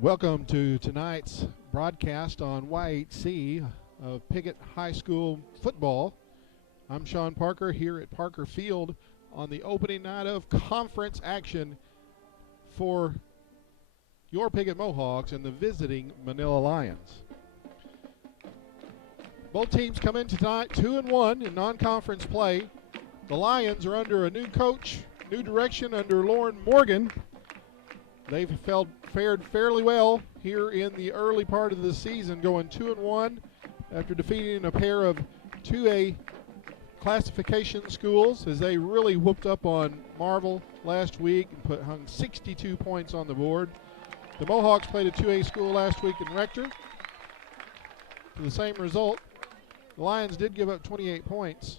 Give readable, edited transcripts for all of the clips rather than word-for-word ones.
Welcome to tonight's broadcast on YHC of Piggott High School football. I'm Sean Parker here at Parker Field on the opening night of conference action for your Piggott Mohawks and the visiting Manila Lions. Both teams come in tonight 2-1 in non-conference play. The Lions are under a new coach, new direction under Lauren Morgan. They've fared fairly well here in the early part of the season, going 2-1 after defeating a pair of 2A classification schools as they really whooped up on Marvel last week and hung 62 points on the board. The Mohawks played a 2A school last week in Rector for the same result. The Lions did give up 28 points,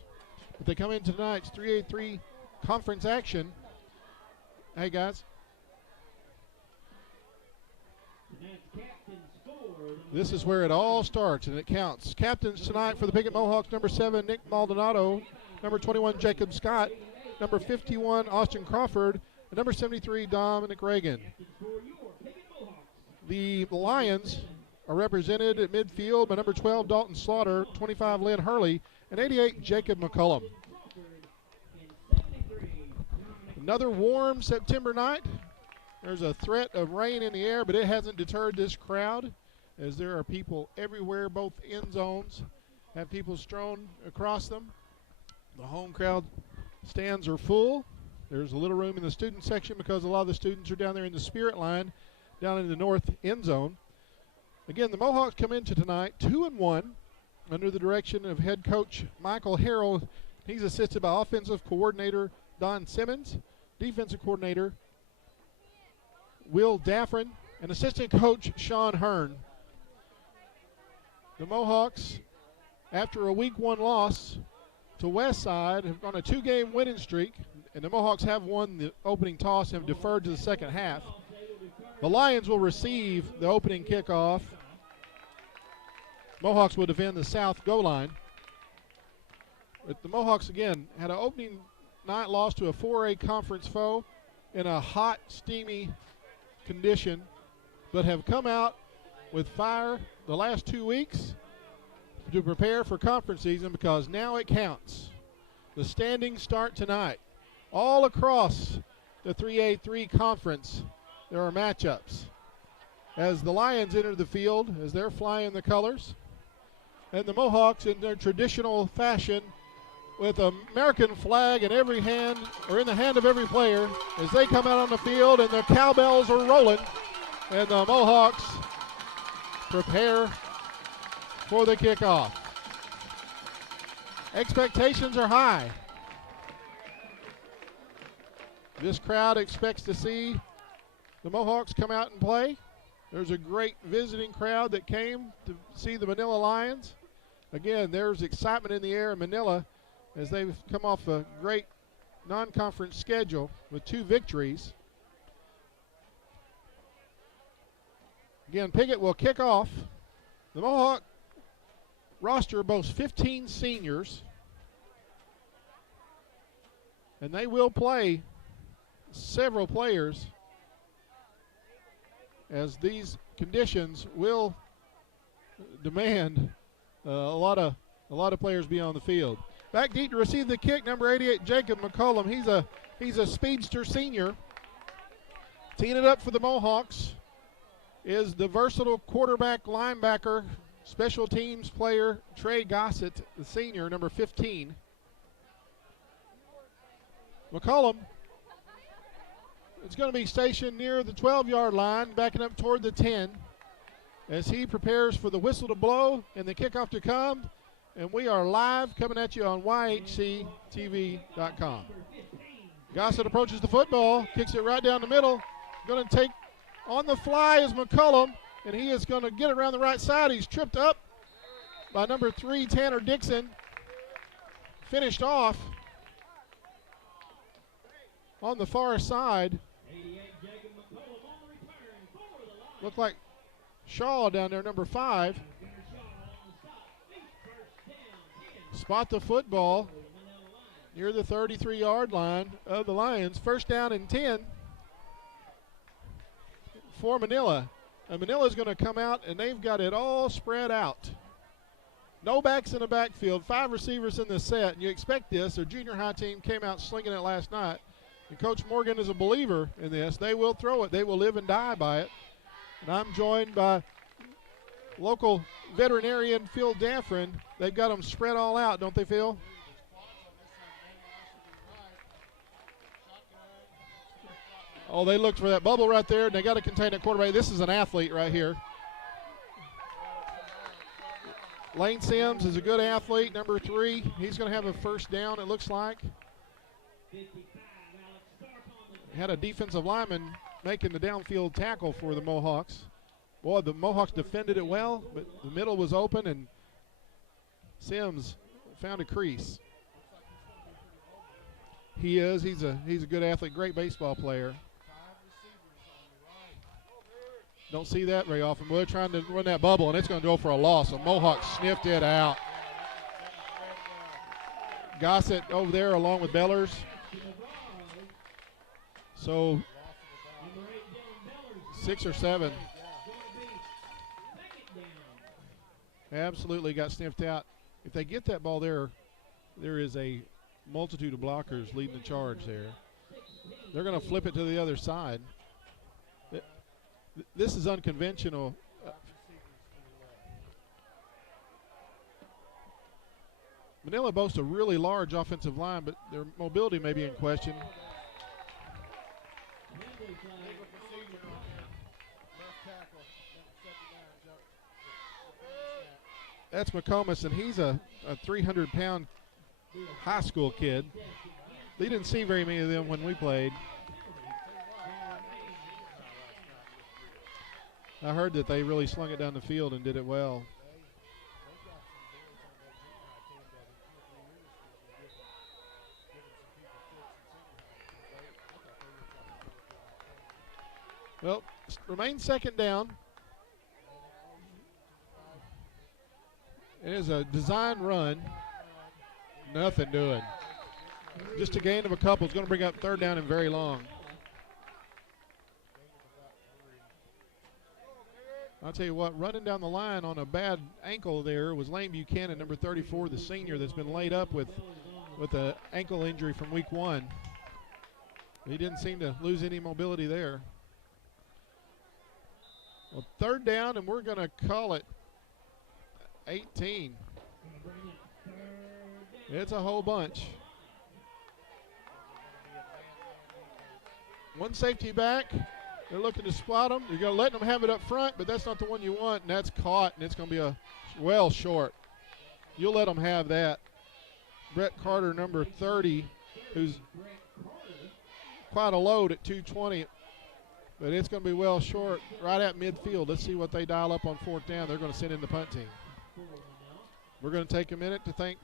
but they come in tonight's 3A3 conference action. Hey guys. This is where it all starts, and it counts. Captains tonight for the Piggott Mohawks, number 7, Nick Maldonado, number 21, Jacob Scott, number 51, Austin Crawford, and number 73, Dominic Reagan. The Lions are represented at midfield by number 12, Dalton Slaughter, 25, Lynn Hurley, and 88, Jacob McCullum. Another warm September night. There's a threat of rain in the air, but it hasn't deterred this crowd, as there are people everywhere. Both end zones have people strewn across them. The home crowd stands are full. There's a little room in the student section because a lot of the students are down there in the Spirit line, down in the north end zone. Again, the Mohawks come into tonight 2-1 under the direction of head coach Michael Harrell. He's assisted by offensive coordinator Don Simmons, defensive coordinator Will Daffrin, and assistant coach Sean Hearn. The Mohawks, after a week 1 loss to Westside, have gone a 2-game winning streak, and the Mohawks have won the opening toss and have deferred to the second half. The Lions will receive the opening kickoff. Mohawks will defend the south goal line. But the Mohawks, again, had an opening night loss to a 4A conference foe in a hot, steamy condition, but have come out with fire the last 2 weeks to prepare for conference season, because now it counts. The standings start tonight. All across the 3A3 conference, there are matchups. As the Lions enter the field, as they're flying the colors, and the Mohawks in their traditional fashion with an American flag in every hand, or in the hand of every player, as they come out on the field and the cowbells are rolling, and the Mohawks prepare for the kickoff. Expectations are high. This crowd expects to see the Mohawks come out and play. There's a great visiting crowd that came to see the Manila Lions. Again, there's excitement in the air in Manila as they've come off a great non-conference schedule with 2 victories. Again, Piggott will kick off. The Mohawk roster boasts 15 seniors, and they will play several players, as these conditions will demand a lot of players be on the field. Back deep to receive the kick, number 88, Jacob McCullum. He's a speedster senior. Teeing it up for the Mohawks is the versatile quarterback, linebacker, special teams player Trey Gossett, the senior, number 15. McCullum is going to be stationed near the 12-yard line, backing up toward the 10, as he prepares for the whistle to blow and the kickoff to come. And we are live coming at you on YHCTV.com. Gossett approaches the football, kicks it right down the middle. Going to take on the fly is McCullum, and he is going to get it around the right side. He's tripped up by number 3, Tanner Dixon. Finished off on the far side. Looked like Shaw down there, number 5. Spot the football near the 33-yard line of the Lions. First down and 10 for Manila. And Manila's going to come out, and they've got it all spread out. No backs in the backfield, 5 receivers in the set, and you expect this. Their junior high team came out slinging it last night. And Coach Morgan is a believer in this. They will throw it. They will live and die by it. And I'm joined by local veterinarian Phil Daffrin. They've got them spread all out, don't they, Phil? Oh, they looked for that bubble right there, and they got to contain that quarterback. This is an athlete right here. Lane Sims is a good athlete, number 3. He's going to have a first down, it looks like. Had a defensive lineman making the downfield tackle for the Mohawks. Boy, the Mohawks defended it well, but the middle was open, and Sims found a crease. He is. He's a good athlete, great baseball player. Don't see that very often. We're trying to run that bubble, and it's going to go for a loss. So Mohawks sniffed it out. Gossett over there along with Bellers. So 6 or 7. Absolutely got sniffed out. If they get that ball there is a multitude of blockers leading the charge there. They're going to flip it to the other side. This is unconventional. Manila boasts a really large offensive line, but their mobility may be in question. That's McComas, and he's a 300-pound high school kid. We didn't see very many of them when we played. I heard that they really slung it down the field and did it well. Well, remains second down. It is a design run. Nothing doing. Just a gain of a couple. It's going to bring up third down and very long. I'll tell you what, running down the line on a bad ankle there was Lane Buchanan, number 34, the senior that's been laid up with an ankle injury from week 1. He didn't seem to lose any mobility there. Well, third down, and we're going to call it 18. It's a whole bunch. One safety back. They're looking to spot them. You're going to let them have it up front, but that's not the one you want, and that's caught, and it's going to be well short. You'll let them have that. Brett Carter, number 30, who's quite a load at 220, but it's going to be well short, right at midfield. Let's see what they dial up on fourth down. They're going to send in the punt team. We're going to take a minute to thank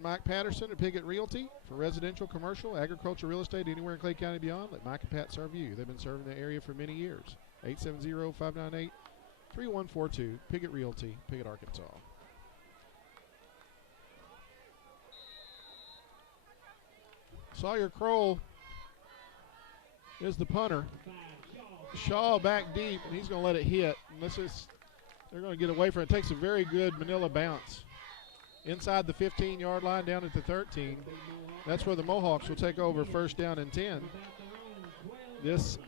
Mike Patterson at Piggott Realty for residential, commercial, agriculture, real estate, anywhere in Clay County and beyond. Let Mike and Pat serve you. They've been serving the area for many years. 870-598-3142. Piggott Realty, Piggott, Arkansas. Sawyer Kroll is the punter. Shaw back deep, and he's going to let it hit. And they're going to get away from it. It takes a very good Manila bounce. Inside the 15-yard line down at the 13. That's where the Mohawks will take over first down and 10. This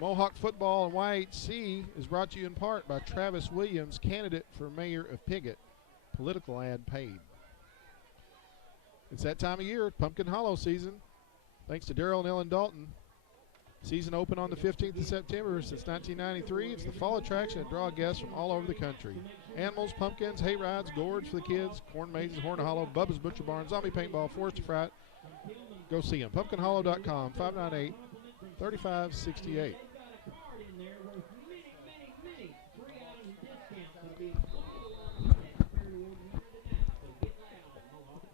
Mohawk Football and YHC is brought to you in part by Travis Williams, candidate for mayor of Piggott. Political ad paid. It's that time of year, Pumpkin Hollow season. Thanks to Darrell and Ellen Dalton. Season open on the 15th of September since 1993. It's the fall attraction that draws guests from all over the country. Animals, pumpkins, hay rides, gourds for the kids, corn mazes, Horn Hollow, Bubba's Butcher Barn, Zombie Paintball, Forest of Fright. Go see them. PumpkinHollow.com, 598-3568.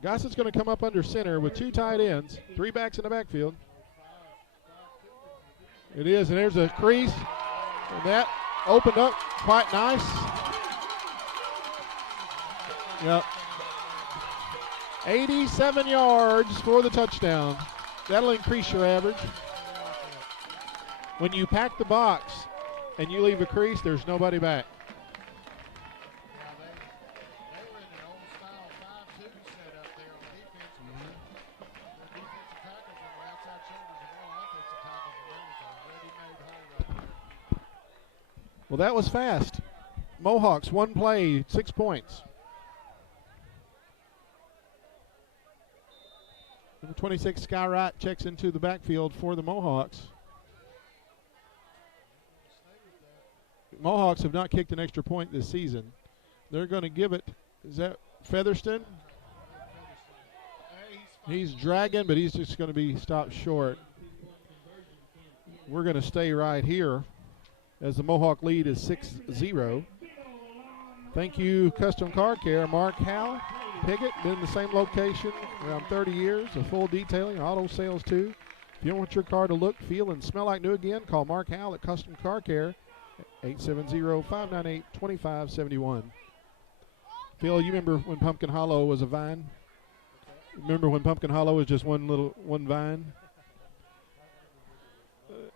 Gossett's going to come up under center with 2 tight ends, 3 backs in the backfield. It is, and there's a crease, and that opened up quite nice. Yep. 87 yards for the touchdown. That'll increase your average. When you pack the box and you leave a crease, there's nobody back. Yeah, they were in an old style 5-2 set up there on defense. The defensive tackles on the outside shoulders of all offensive tackles, and there was a ready-made hole right there. Well, that was fast. Mohawks, one play, 6 points. Number 26, Sky Wright, checks into the backfield for the Mohawks. Mohawks have not kicked an extra point this season. They're going to give it. Is that Featherston? He's dragging, but he's just going to be stopped short. We're going to stay right here as the Mohawk lead is 6-0. Thank you, Custom Car Care. Mark Howe, Piggott, been in the same location around 30 years. A full detailing, auto sales too. If you want your car to look, feel, and smell like new again, call Mark Howe at Custom Car Care, 870-598-2571. Phil, you remember when Pumpkin Hollow was a vine? Remember when Pumpkin Hollow was just one vine?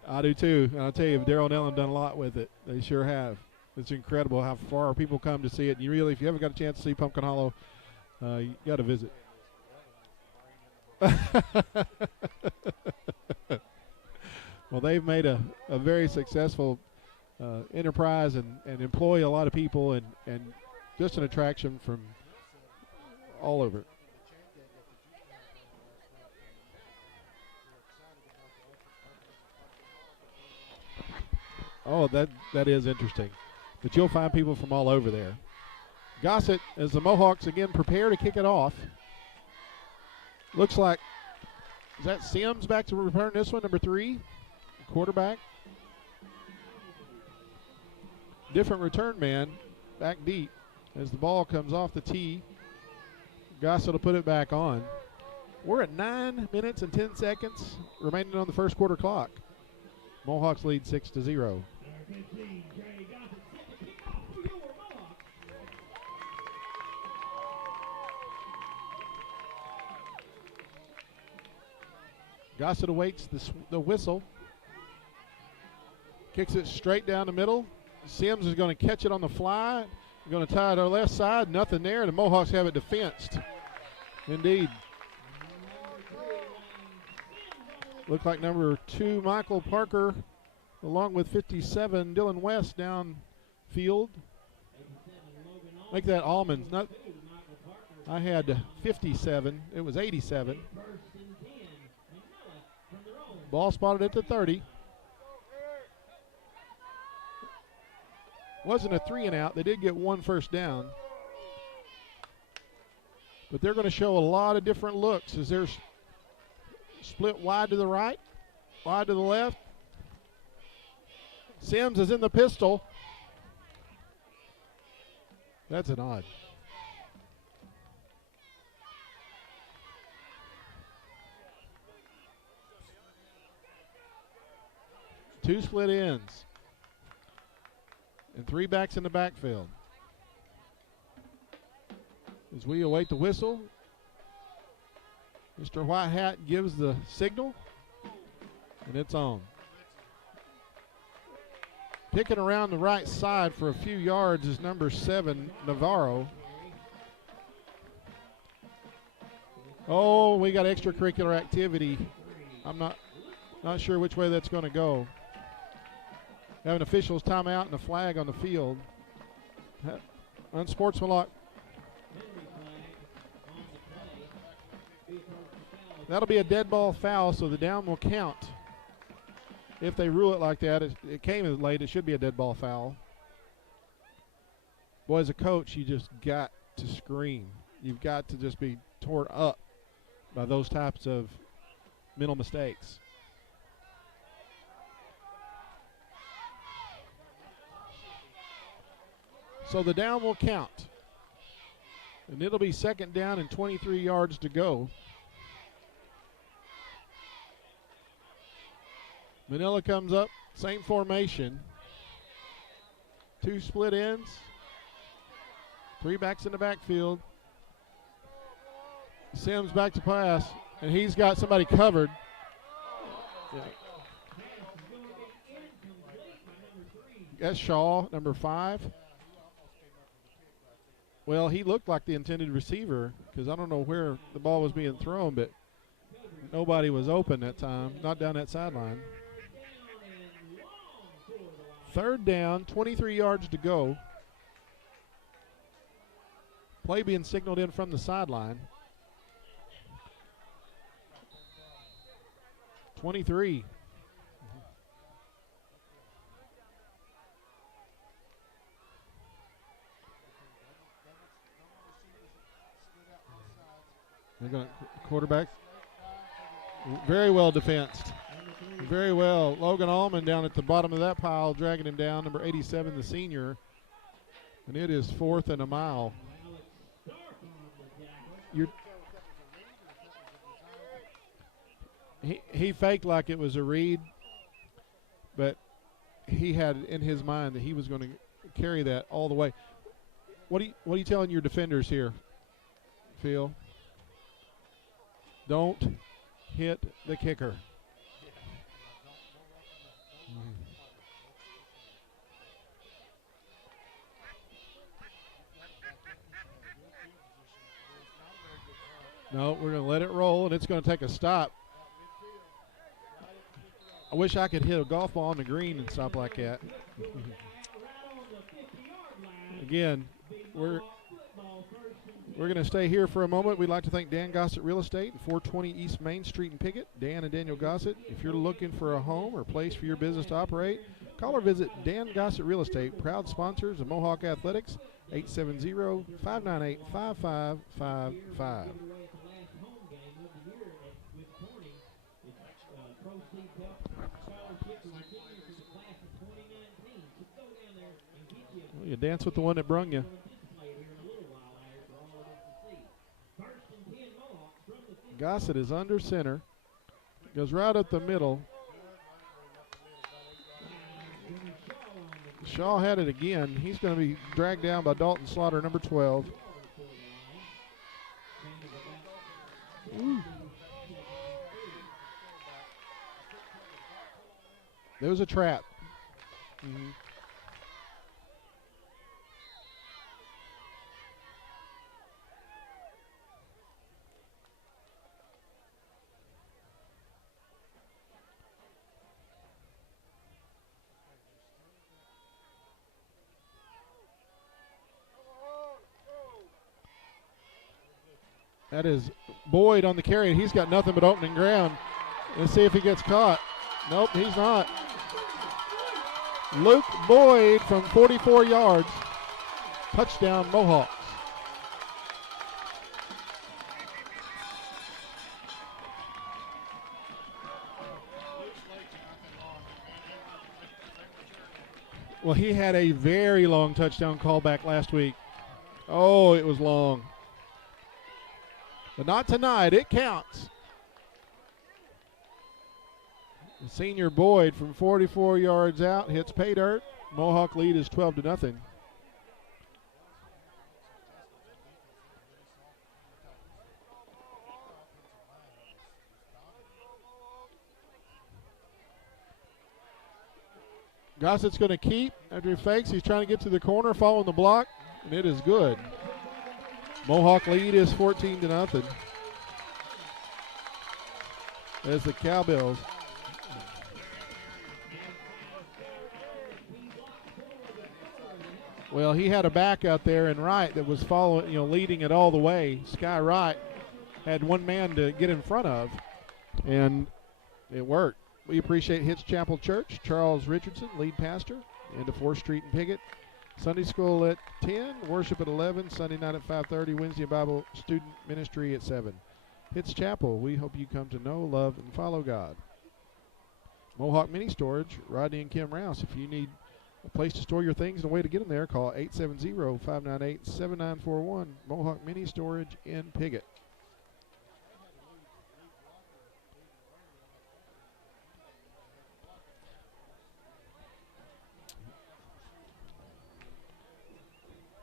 I do too. And I'll tell you, Daryl and Ellen done a lot with it. They sure have. It's incredible how far people come to see it. And you really, if you ever got a chance to see Pumpkin Hollow, you got to visit. Well, they've made a very successful enterprise and employ a lot of people and just an attraction from all over. Oh, that is interesting. But you'll find people from all over there. Gossett, as the Mohawks again prepare to kick it off. Looks like, is that Sims back to return this one, number 3, quarterback? Different return man, back deep. As the ball comes off the tee, Gossett will put it back on. We're at 9 minutes and 10 seconds remaining on the first quarter clock. Mohawks lead 6-0. Gossett awaits the whistle. Kicks it straight down the middle. Sims is going to catch it on the fly. Going to tie it to our left side. Nothing there. The Mohawks have it defensed. Indeed. Look like number 2, Michael Parker, along with 57, Dylan West downfield. Make that Almonds. Not, I had 57. It was 87. Ball spotted at the 30. Wasn't a 3 and out. They did get 1 first down. But they're going to show a lot of different looks as they're split wide to the right, wide to the left. Sims is in the pistol. That's an odd. Two split ends. And 3 backs in the backfield. As we await the whistle, Mr. White Hat gives the signal, and it's on. Picking around the right side for a few yards is number 7, Navarro. Oh, we got extracurricular activity. I'm not sure which way that's going to go. Have an official's timeout and a flag on the field. Unsportsmanlike. That'll be a dead ball foul, so the down will count. If they rule it like that, it came as late, it should be a dead ball foul. Boy, as a coach, you just got to scream. You've got to just be torn up by those types of mental mistakes. So the down will count. And it'll be second down and 23 yards to go. Manila comes up, same formation. 2 split ends. 3 backs in the backfield. Sims back to pass, and he's got somebody covered. Yeah. That's Shaw, number 5. Well, he looked like the intended receiver because I don't know where the ball was being thrown, but nobody was open that time, not down that sideline. 3rd down, 23 yards to go. Play being signaled in from the sideline. 23. They're going to quarterback. Very well defensed. Very well. Logan Allman down at the bottom of that pile, dragging him down. Number 87, the senior. And it is 4th and a mile. He faked like it was a read, but he had in his mind that he was going to carry that all the way. What are you telling your defenders here, Phil? Don't hit the kicker. No, we're going to let it roll, and it's going to take a stop. I wish I could hit a golf ball on the green and stop like that. Again, we're going to stay here for a moment. We'd like to thank Dan Gossett Real Estate at 420 East Main Street in Piggott. Dan and Daniel Gossett. If you're looking for a home or place for your business to operate, call or visit Dan Gossett Real Estate, proud sponsors of Mohawk Athletics, 870-598-5555. Well, you dance with the one that brung you. Gossett is under center. Goes right up the middle. Shaw had it again. He's going to be dragged down by Dalton Slaughter, number 12. Ooh. There was a trap. That is Boyd on the carry. He's got nothing but opening ground. Let's see if he gets caught. Nope, he's not. Luke Boyd from 44 yards. Touchdown, Mohawks. Well, he had a very long touchdown callback last week. Oh, it was long. But not tonight. It counts. The senior Boyd from 44 yards out hits pay dirt. Mohawk lead is 12-0. Gossett's going to keep after he fakes. He's trying to get to the corner, following the block, and it is good. Mohawk lead is 14-0. As the Cowbells. Well, he had a back out there in right that was following, leading it all the way. Sky Wright had one man to get in front of, and it worked. We appreciate Hitch Chapel Church. Charles Richardson, lead pastor, into 4th Street in Piggott. Sunday school at 10, worship at 11, Sunday night at 5:30, Wednesday Bible student ministry at 7. Hitch Chapel, we hope you come to know, love, and follow God. Mohawk Mini Storage, Rodney and Kim Rouse. If you need a place to store your things and a way to get them there, call 870-598-7941. Mohawk Mini Storage in Piggott.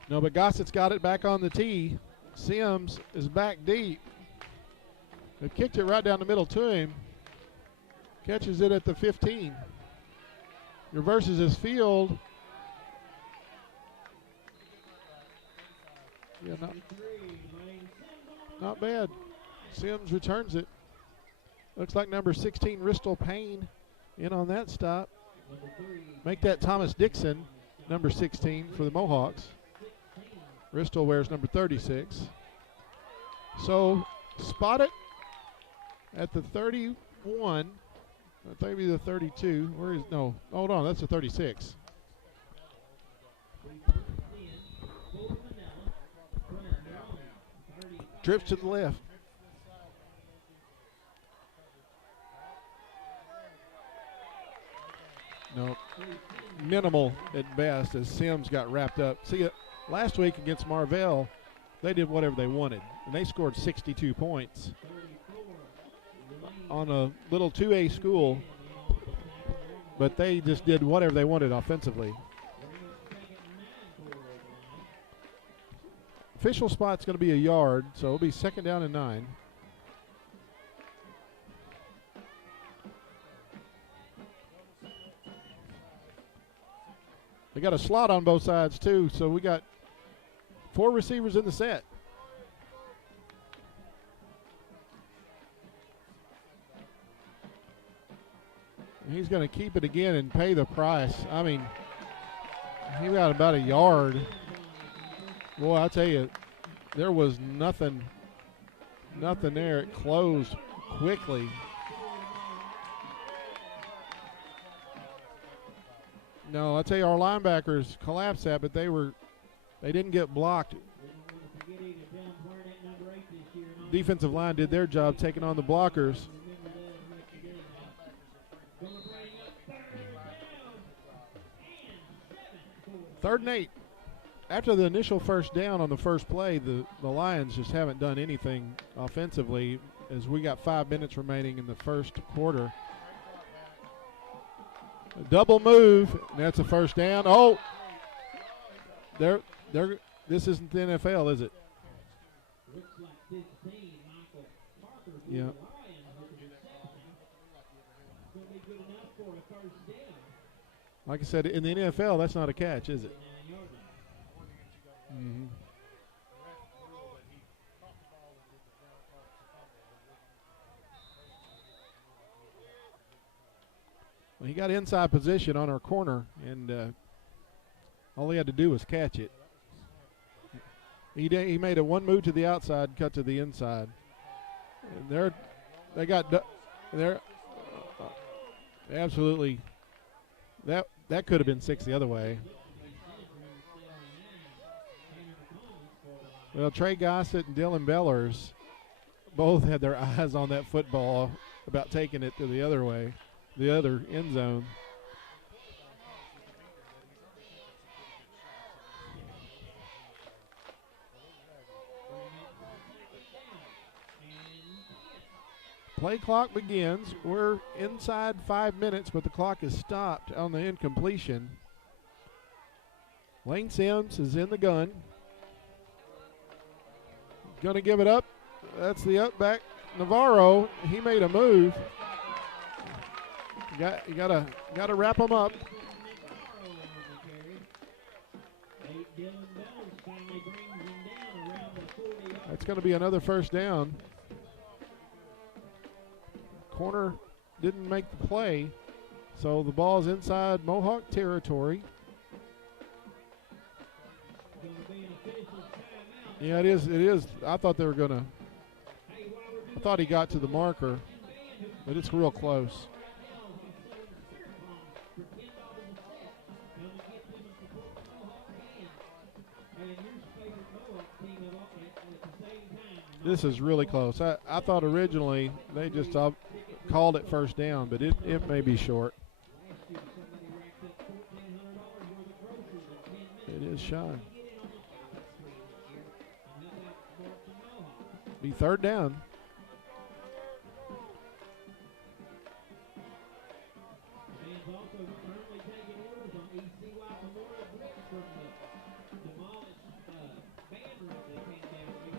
No, but Gossett's got it back on the tee. Sims is back deep. They kicked it right down the middle to him. Catches it at the 15. Reverses his field Yeah, not bad. Sims returns it. Looks like number 16, Ristel Payne, in on that stop. Make that Thomas Dixon, number 16 for the Mohawks. Ristel wears number 36. So spot it at the 31, maybe the 32. Where is, no, hold on, that's the 36. Drifts to the left. No, minimal at best as Sims got wrapped up. See, last week against Marvell, they did whatever they wanted, and they scored 62 points on a little 2A school, but they just did whatever they wanted offensively. Official spot's going to be a yard, so it'll be 2nd down and 9. They got a slot on both sides, too, so we got 4 receivers in the set. He's going to keep it again and pay the price. I mean, he got about a yard. Boy, I tell you, there was nothing there. It closed quickly. No, I tell you, our linebackers collapsed that, but they didn't get blocked. Defensive line did their job taking on the blockers. 3rd and 8. After the initial first down on the first play, the Lions just haven't done anything offensively as we got 5 minutes remaining in the first quarter. A double move, and that's a first down. Oh, this isn't the NFL, is it? Yeah. Like I said, in the NFL, that's not a catch, is it? Mm-hmm. Well, he got inside position on our corner, and all he had to do was catch it. He made a one move to the outside, cut to the inside. And they're absolutely that could have been 6 the other way. Well, Trey Gossett and Dylan Bellers both had their eyes on that football about taking it to the other way, the other end zone. Play clock begins. We're inside 5 minutes, but the clock is stopped on the incompletion. Lane Sims is in the gun. Going to give it up. That's the up back. Navarro, he made a move. You gotta wrap him up. That's going to be another first down. Corner didn't make the play, so the ball's inside Mohawk territory. Yeah, it is. I thought they were gonna. I thought he got to the marker, but it's real close. This is really close. I thought originally they just called it first down, but it may be short. It is shy. Be third down.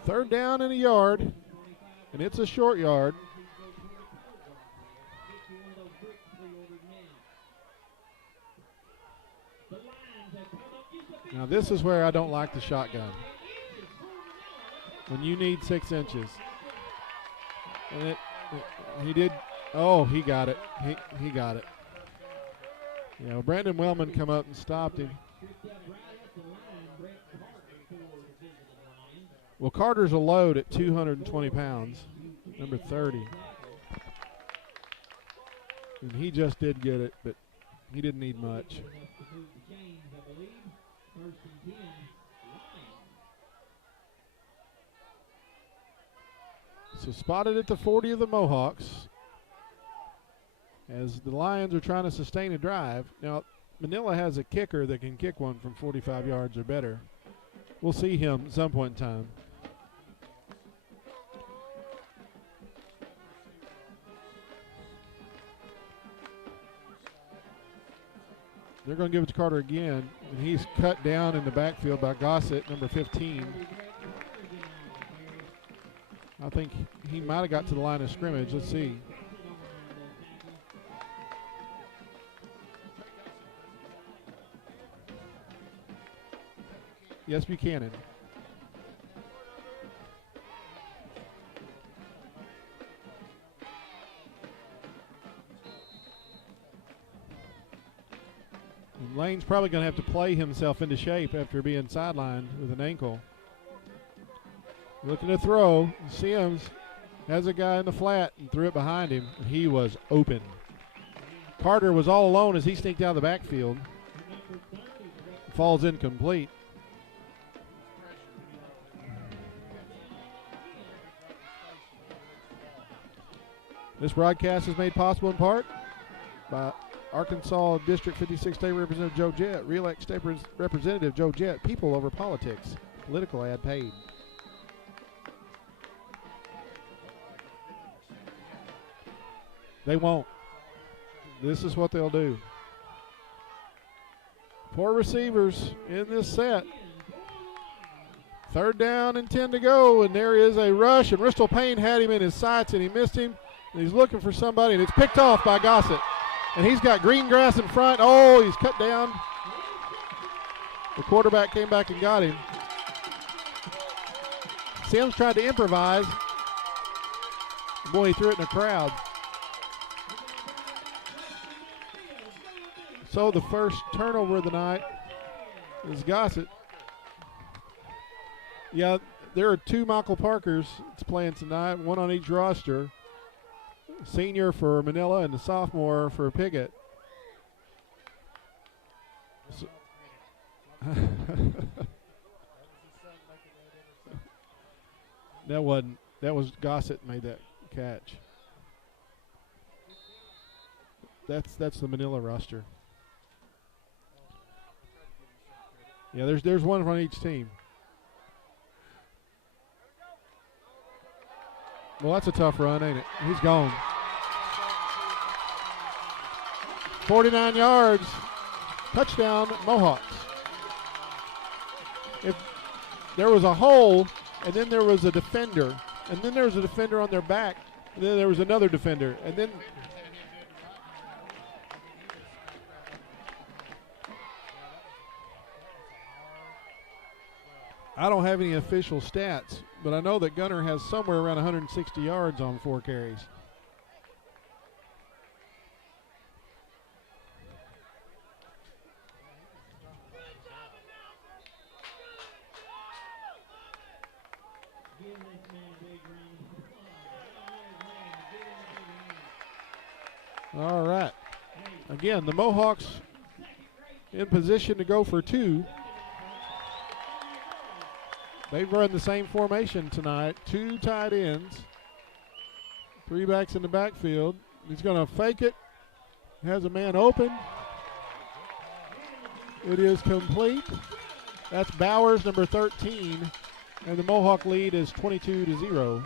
Third down and a yard, and it's a short yard. Now this is where I don't like the shotgun. when you need 6 inches. And he did. Oh, he got it. He got it. You know, Brandon Wellman come up and stopped him. Well, Carter's a load at 220 pounds, number 30. And he just did get it, but he didn't need much. So spotted at the 40 of the Mohawks as the Lions are trying to sustain a drive. Now, Manila has a kicker that can kick one from 45 yards or better. We'll see him at some point in time. They're going to give it to Carter again, and he's cut down in the backfield by Gossett, number 15. I think he might have got to the line of scrimmage. Let's see. Yes, Buchanan. And Lane's probably going to have to play himself into shape after being sidelined with an ankle. Looking to throw. Sims has a guy in the flat and threw it behind him. He was open. Carter was all alone as he sneaked out of the backfield. Falls incomplete. This broadcast is made possible in part by Arkansas District 56 State Representative Joe Jett, re-elect State Representative Joe Jett, people over politics, political ad paid. They won't. This is what they'll do. 4 receivers in this set. 3rd down and 10 to go, and there is a rush, and Bristol Payne had him in his sights, and he missed him. And he's looking for somebody, and it's picked off by Gossett. And he's got green grass in front. Oh, he's cut down. The quarterback came back and got him. Sims tried to improvise. Boy, he threw it in the crowd. So the first turnover of the night is Gossett. Yeah, there are 2 Michael Parkers that's playing tonight, one on each roster. Senior for Manila and the sophomore for Piggott. So that was Gossett made that catch. That's the Manila roster. Yeah, there's one on each team. Well, that's a tough run, ain't it? He's gone. 49 yards. Touchdown, Mohawks. If there was a hole, and then there was a defender, and then there was a defender on their back, and then there was another defender, and then I don't have any official stats, but I know that Gunner has somewhere around 160 yards on 4 carries. All right. Again, the Mohawks in position to go for 2. They've run the same formation tonight. 2 tight ends. 3 backs in the backfield. He's going to fake it. Has a man open. It is complete. That's Bowers, number 13. And the Mohawk lead is 22-0.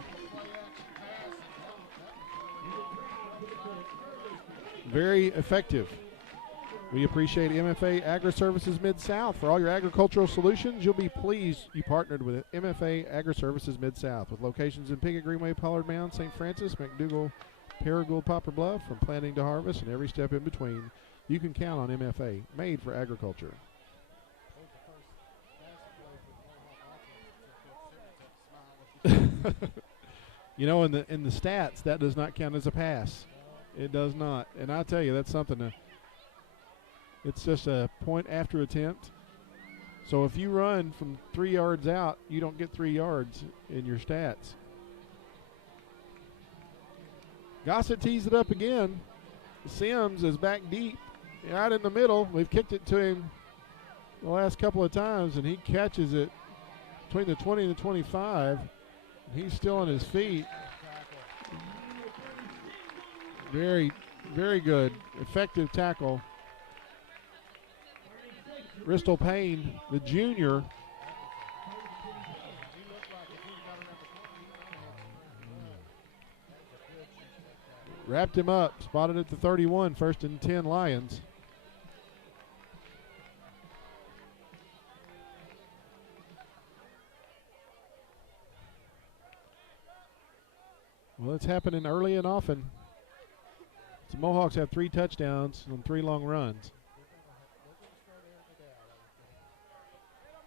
Very effective. We appreciate MFA Agri-Services Mid-South. For all your agricultural solutions, you'll be pleased you partnered with MFA Agri-Services Mid-South with locations in Piggott, Greenway, Pollard Mound, St. Francis, McDougall, Paragould, Poplar Bluff. From planting to harvest and every step in between, you can count on MFA, made for agriculture. You know, in the stats, that does not count as a pass. It does not. And I tell you, that's something. It's just a point after attempt. So if you run from 3 yards out, you don't get 3 yards in your stats. Gossett tees it up again. Sims is back deep, right in the middle. We've kicked it to him the last couple of times, and he catches it between the 20 and the 25. He's still on his feet. Very, very good. Effective tackle. Bristol Payne, the junior. Wrapped him up, spotted at the 31, 1st and 10 Lions. Well, it's happening early and often. The Mohawks have 3 touchdowns on 3 long runs.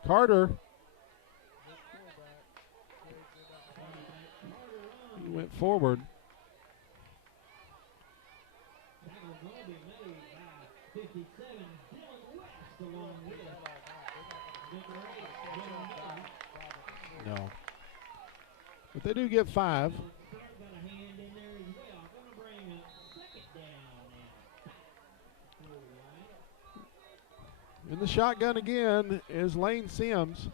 Carter. He went forward. No. But they do get 5. In the shotgun again is Lane Sims.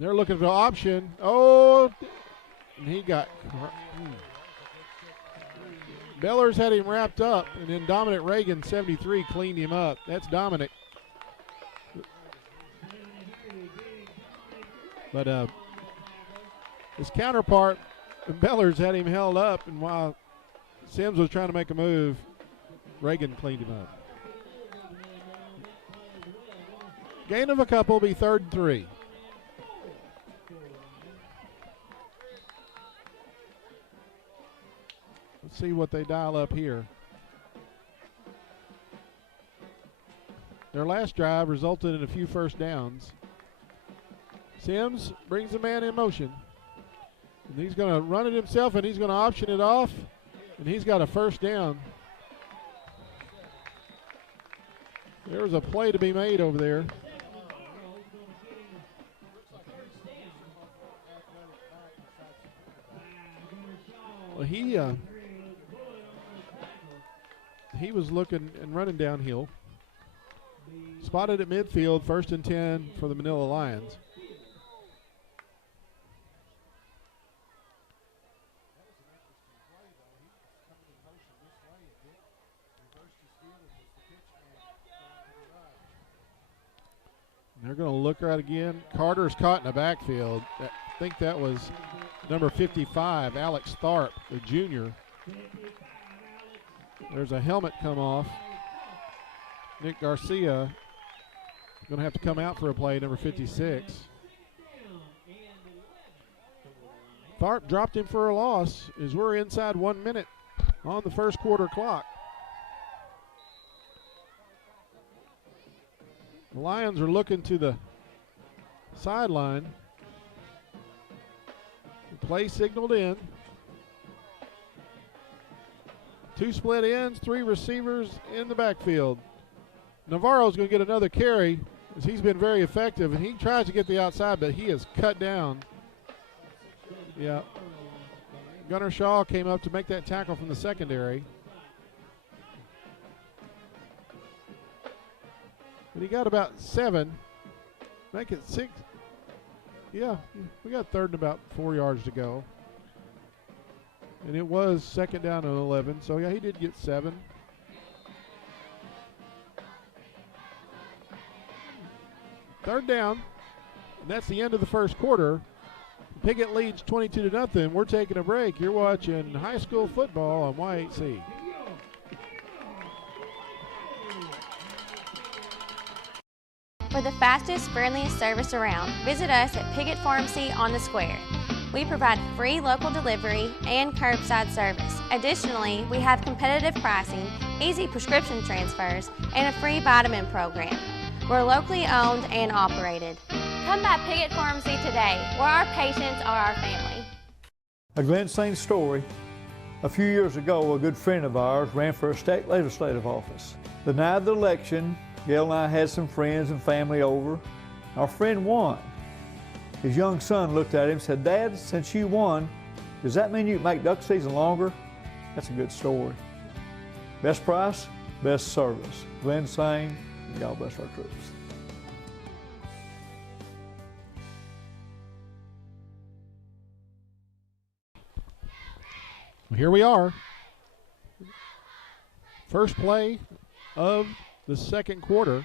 They're looking for an option. Oh, and he got. Bellers had him wrapped up, and then Dominic Reagan, 73, cleaned him up. That's Dominic. But his counterpart, Bellers, had him held up, and while Sims was trying to make a move, Reagan cleaned him up. Gain of a couple, be 3rd and 3. Let's see what they dial up here. Their last drive resulted in a few first downs. Sims brings the man in motion. And he's going to run it himself, and he's going to option it off, and he's got a first down. There was a play to be made over there. Well, he was looking and running downhill. Spotted at midfield, 1st and 10 for the Manila Lions. They're going to look right again. Carter's caught in the backfield. I think that was number 55, Alex Tharp, the junior. There's a helmet come off. Nick Garcia going to have to come out for a play, number 56. Tharp dropped him for a loss as we're inside 1 minute on the first quarter clock. The Lions are looking to the sideline. The play signaled in. 2 split ends, 3 receivers in the backfield. Navarro's going to get another carry as he's been very effective, and he tries to get the outside, but he is cut down. Yeah. Gunnar Shaw came up to make that tackle from the secondary. But he got about 7. Make it 6. Yeah, we got 3rd and about 4 yards to go. And it was 2nd down and 11. So, yeah, he did get 7. Third down. And that's the end of the first quarter. Piggott leads 22-0. We're taking a break. You're watching high school football on Y8C. For the fastest, friendliest service around, visit us at Piggott Pharmacy on the Square. We provide free local delivery and curbside service. Additionally, we have competitive pricing, easy prescription transfers, and a free vitamin program. We're locally owned and operated. Come by Piggott Pharmacy today, where our patients are our family. A Glen Saint story. A few years ago, a good friend of ours ran for a state legislative office. The night of the election, Gail and I had some friends and family over. Our friend won. His young son looked at him and said, "Dad, since you won, does that mean you can make duck season longer?" That's a good story. Best price, best service. Glen Saint, God bless our troops. Here we are. First play of the second quarter.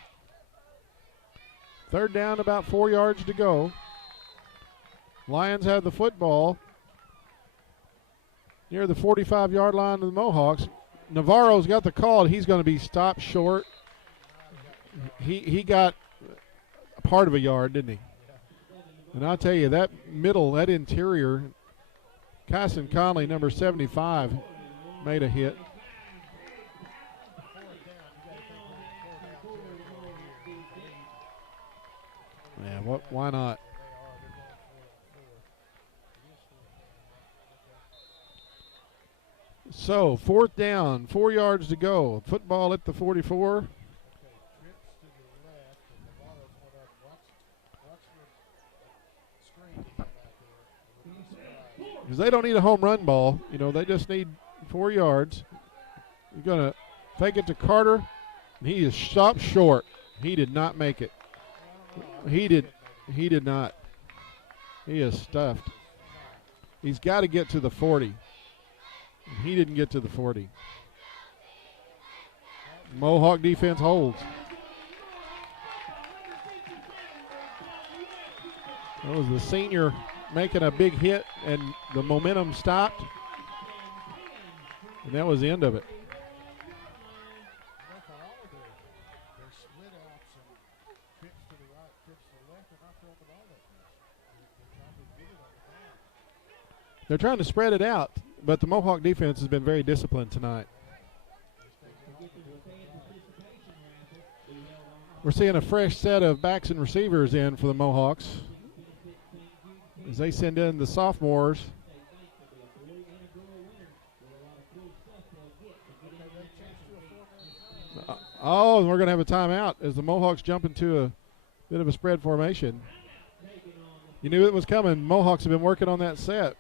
Third down, about 4 yards to go. Lions have the football near the 45-yard line of the Mohawks. Navarro's got the call. He's going to be stopped short. He got a part of a yard, didn't he? And I'll tell you, that middle, that interior, Kyson Conley, number 75, made a hit. Yeah, why not? So, fourth down, 4 yards to go. Football at the 44. Because they don't need a home run ball. You know, they just need 4 yards. You're going to fake it to Carter. And he is stopped short. He did not make it. He did not. He is stuffed. He's got to get to the 40. And he didn't get to the 40. Mohawk defense holds. That was the senior making a big hit, and the momentum stopped. And that was the end of it. They're trying to spread it out, but the Mohawk defense has been very disciplined tonight. We're seeing a fresh set of backs and receivers in for the Mohawks as they send in the sophomores. Oh, and we're going to have a timeout as the Mohawks jump into a bit of a spread formation. You knew it was coming. Mohawks have been working on that set.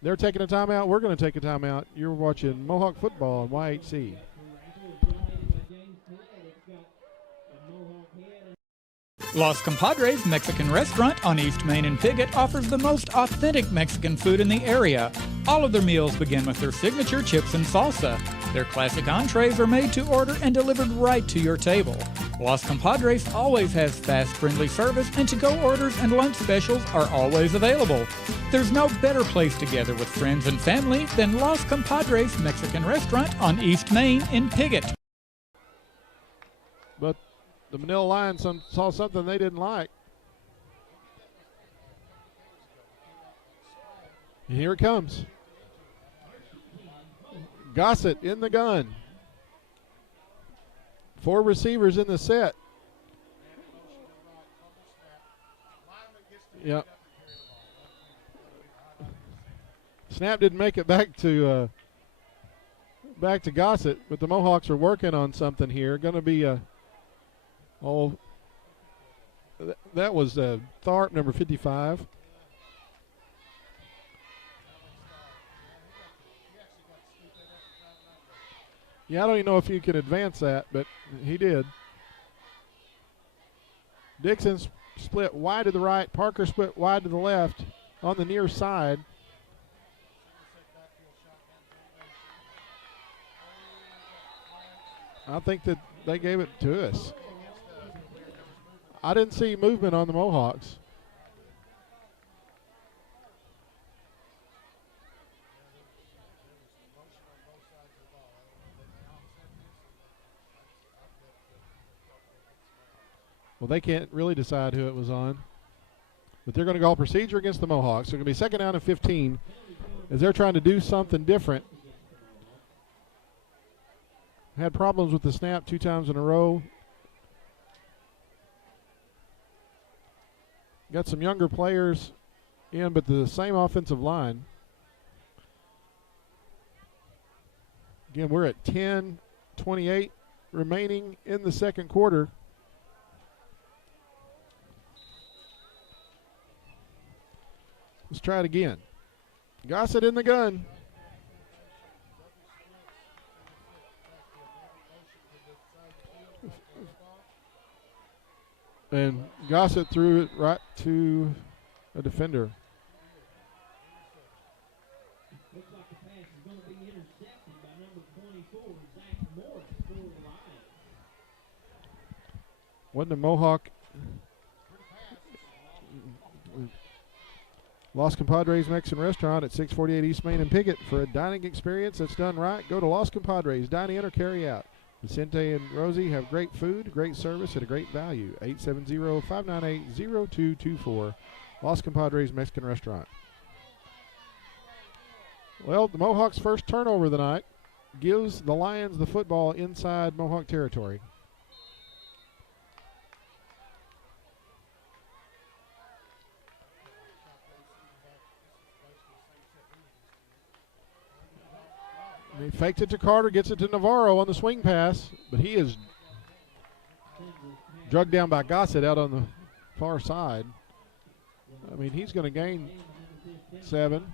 They're taking a timeout. We're going to take a timeout. You're watching Mohawk football on YHC. Los Compadres Mexican Restaurant on East Main in Piggott offers the most authentic Mexican food in the area. All of their meals begin with their signature chips and salsa. Their classic entrees are made to order and delivered right to your table. Los Compadres always has fast, friendly service, and to-go orders and lunch specials are always available. There's no better place to gather with friends and family than Los Compadres Mexican Restaurant on East Main in Piggott. But the Manila Lions saw something they didn't like. And here it comes. Gossett in the gun. 4 receivers in the set. Yep. Snap didn't make it back to Gossett, but the Mohawks are working on something here. Going to be a that was Tharp, number 55. Yeah, I don't even know if you can advance that, but he did. Dixon split wide to the right. Parker split wide to the left on the near side. I think that they gave it to us. I didn't see movement on the Mohawks. Well, they can't really decide who it was on. But they're going to call procedure against the Mohawks. So it's going to be second down and 15 as they're trying to do something different. Had problems with the snap 2 times in a row. got some younger players in, but the same offensive line. Again, we're at 10:28 remaining in the second quarter. Let's try it again. Gossett in the gun. And Gossett threw it right to a defender. Looks like the pass is going to be intercepted by number 24, Zach Morris, for the Lions. Wasn't a Mohawk. Los Compadres Mexican Restaurant at 648 East Main and Piggott. For a dining experience that's done right, go to Los Compadres. Dine in or carry out. Vicente and Rosie have great food, great service, at a great value. 870-598-0224. Los Compadres Mexican Restaurant. Well, the Mohawks' first turnover of the night gives the Lions the football inside Mohawk territory. He faked it to Carter, gets it to Navarro on the swing pass, but he is drugged down by Gossett out on the far side. I mean, he's going to gain 7.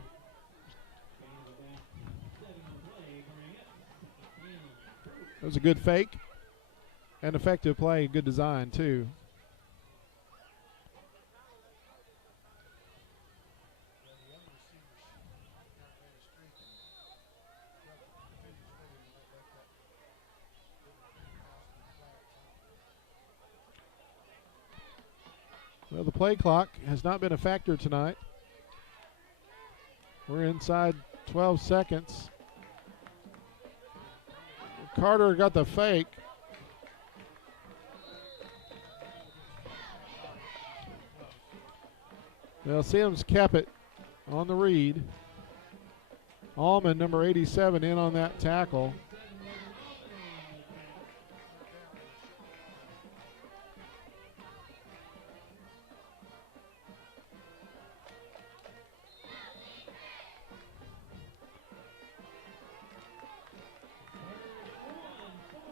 That was a good fake and effective play, good design too. Well, the play clock has not been a factor tonight. We're inside 12 seconds. Carter got the fake. Well, Sims kept it on the read. Allman, number 87, in on that tackle.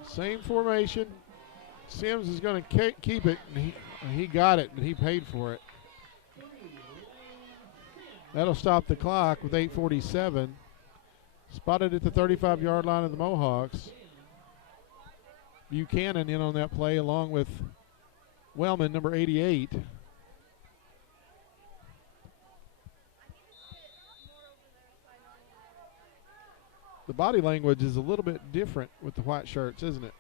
Same formation. Sims is going to keep it, and he got it, and he paid for it. That'll stop the clock with 8:47. Spotted at the 35-yard line of the Mohawks. Buchanan in on that play along with Wellman, number 88. The body language is a little bit different with the white shirts, isn't it?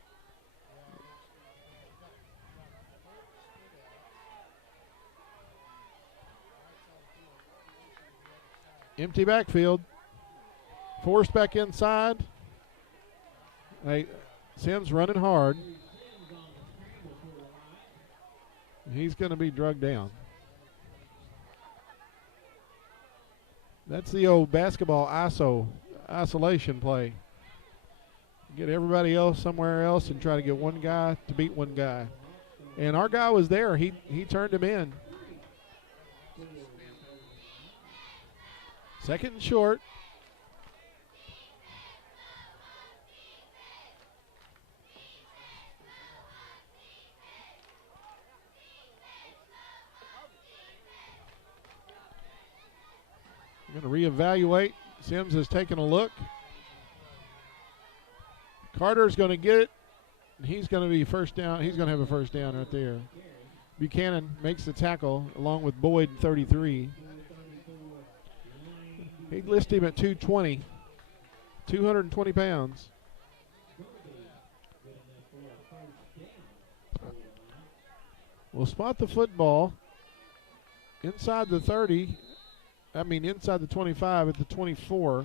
Empty backfield. Forced back inside. Hey, Sims running hard. He's going to be drugged down. That's the old basketball isolation play. Get everybody else somewhere else and try to get one guy to beat one guy. And our guy was there. He turned him in. Second and short. We're going to reevaluate. Sims has taken a look. Carter's going to get it. He's going to be first down. He's going to have a first down right there. Buchanan makes the tackle along with Boyd, 33. He lists him at 220, 220 pounds. We'll spot the football inside the 30. Inside the 25 at the 24.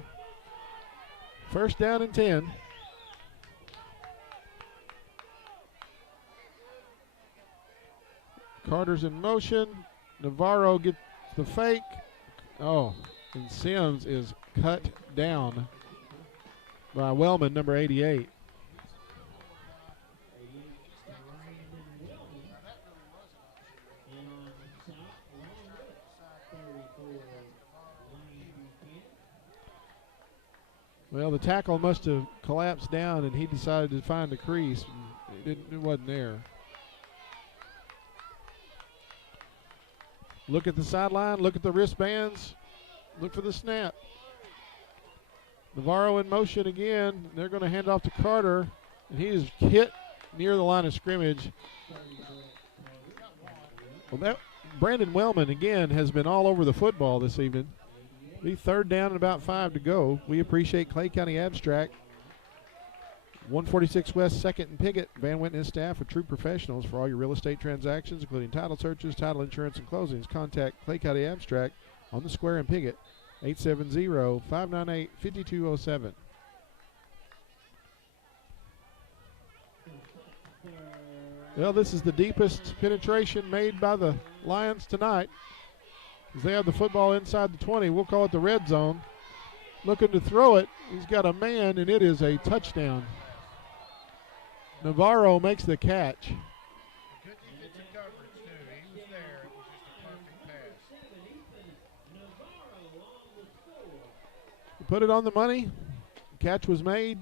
First down and 10. Carter's in motion. Navarro gets the fake. Oh, and Sims is cut down by Wellman, number 88. Well, the tackle must have collapsed down, and he decided to find the crease. It wasn't there. Look at the sideline. Look at the wristbands. Look for the snap. Navarro in motion again. They're going to hand off to Carter, and he is hit near the line of scrimmage. Well, Brandon Wellman, again, has been all over the football this evening. Be third down and about 5 to go. We appreciate Clay County Abstract. 146 West 2nd and Piggott. Van Witten and his staff are true professionals for all your real estate transactions, including title searches, title insurance, and closings. Contact Clay County Abstract on the square in Piggott, 870-598-5207. Well, this is the deepest penetration made by the Lions tonight, as they have the football inside the 20. We'll call it the red zone. Looking to throw it. He's got a man, and it is a touchdown. Navarro makes the catch. Good defensive coverage, too. He was there. It was just a perfect pass. He put it on the money. Catch was made.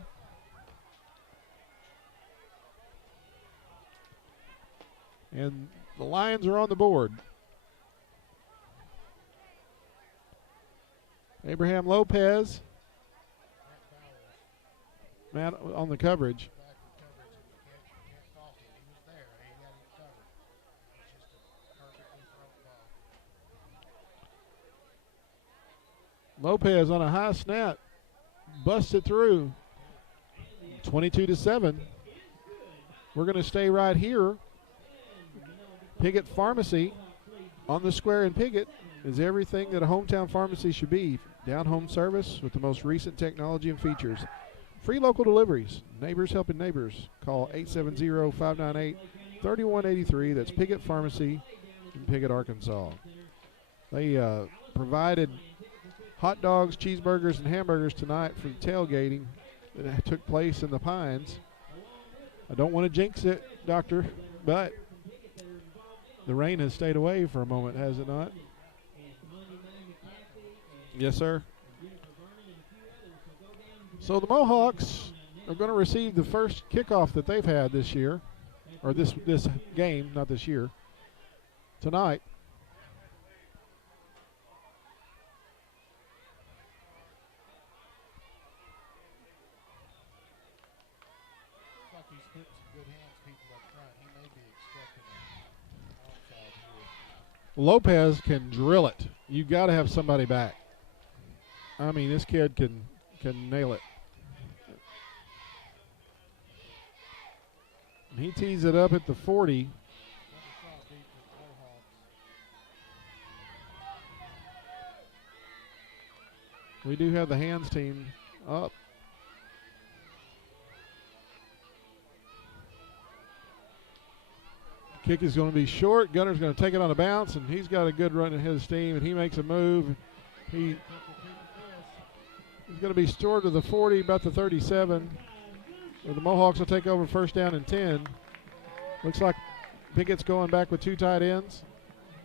And the Lions are on the board. Abraham Lopez. Matt on the coverage. Lopez on a high snap, busts it through. 22-7. We're going to stay right here. Piggott Pharmacy on the square in Piggott is everything that a hometown pharmacy should be. Down home service with the most recent technology and features. Free local deliveries. Neighbors helping neighbors. Call 870-598-3183. That's Piggott Pharmacy in Piggott, Arkansas. They provided hot dogs, cheeseburgers, and hamburgers tonight for the tailgating that took place in the Pines. I don't want to jinx it, Doctor, but the rain has stayed away for a moment, has it not? Yes, sir. So the Mohawks are going to receive the first kickoff that they've had this year, or this game, not this year, tonight. Looks like he's putting some good hands people up front. He may be expecting an outside here. Lopez can drill it. You got to have somebody back. I mean, this kid can nail it. And he tees it up at the 40. We do have the hands team up. Kick is going to be short. Gunner's going to take it on a bounce, and he's got a good run in his team, and he makes a move. He's going to be stored to the 40, about the 37. The Mohawks will take over first down and 10. Looks like Piggott's going back with two tight ends.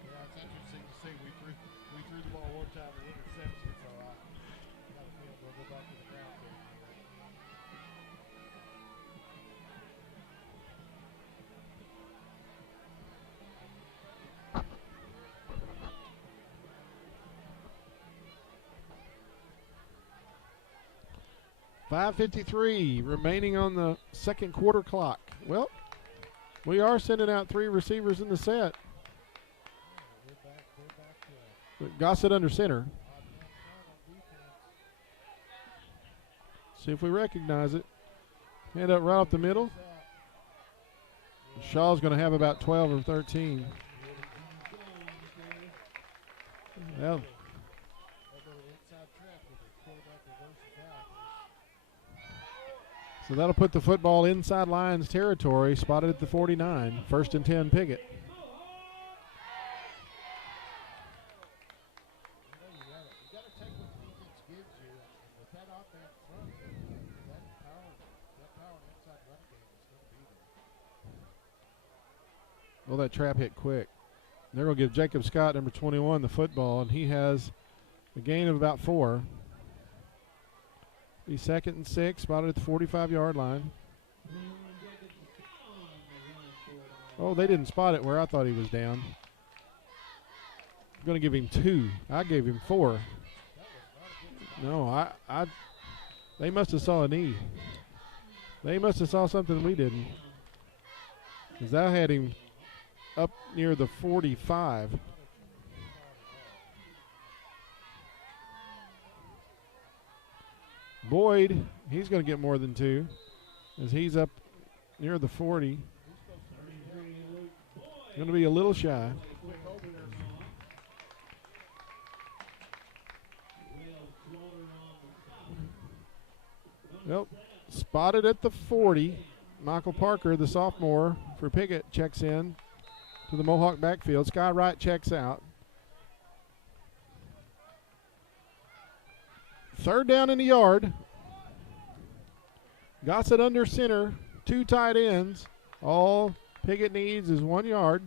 Yeah, it's interesting to see. We threw the ball one time and intercepted, so I got a feeling we'll go back to the ground game here. .553 remaining on the second quarter clock. Well, we are sending out three receivers in the set. We're back Gossett under center. odd man front on defense. See if we recognize it. Hand up right up the middle. Shaw's going to have about 12 or 13. Well, They go inside trap with the quarterback reverses out. so that'll put the football inside Lions territory, spotted at the 49. First and 10 Piggott. You got to take what the defense gives you, and with that offense front, that power inside run game is going to be there. Well, that trap hit quick. They're going to give Jacob Scott, number 21, the football, and he has a gain of about 4. Be 2nd and 6, spotted at the 45-yard line. Oh, they didn't spot it where I thought he was down. I'm going to give him 2. I gave him 4. No, they must have saw a knee. They must have saw something we didn't. Because I had him up near the 45. Boyd, he's going to get more than 2 as he's up near the 40. Going to be a little shy. Nope. Spotted at the 40. Michael Parker, the sophomore for Piggott, checks in to the Mohawk backfield. Sky Wright checks out. 3rd down in the yard. Gossett under center. 2 tight ends. All Piggott needs is 1 yard.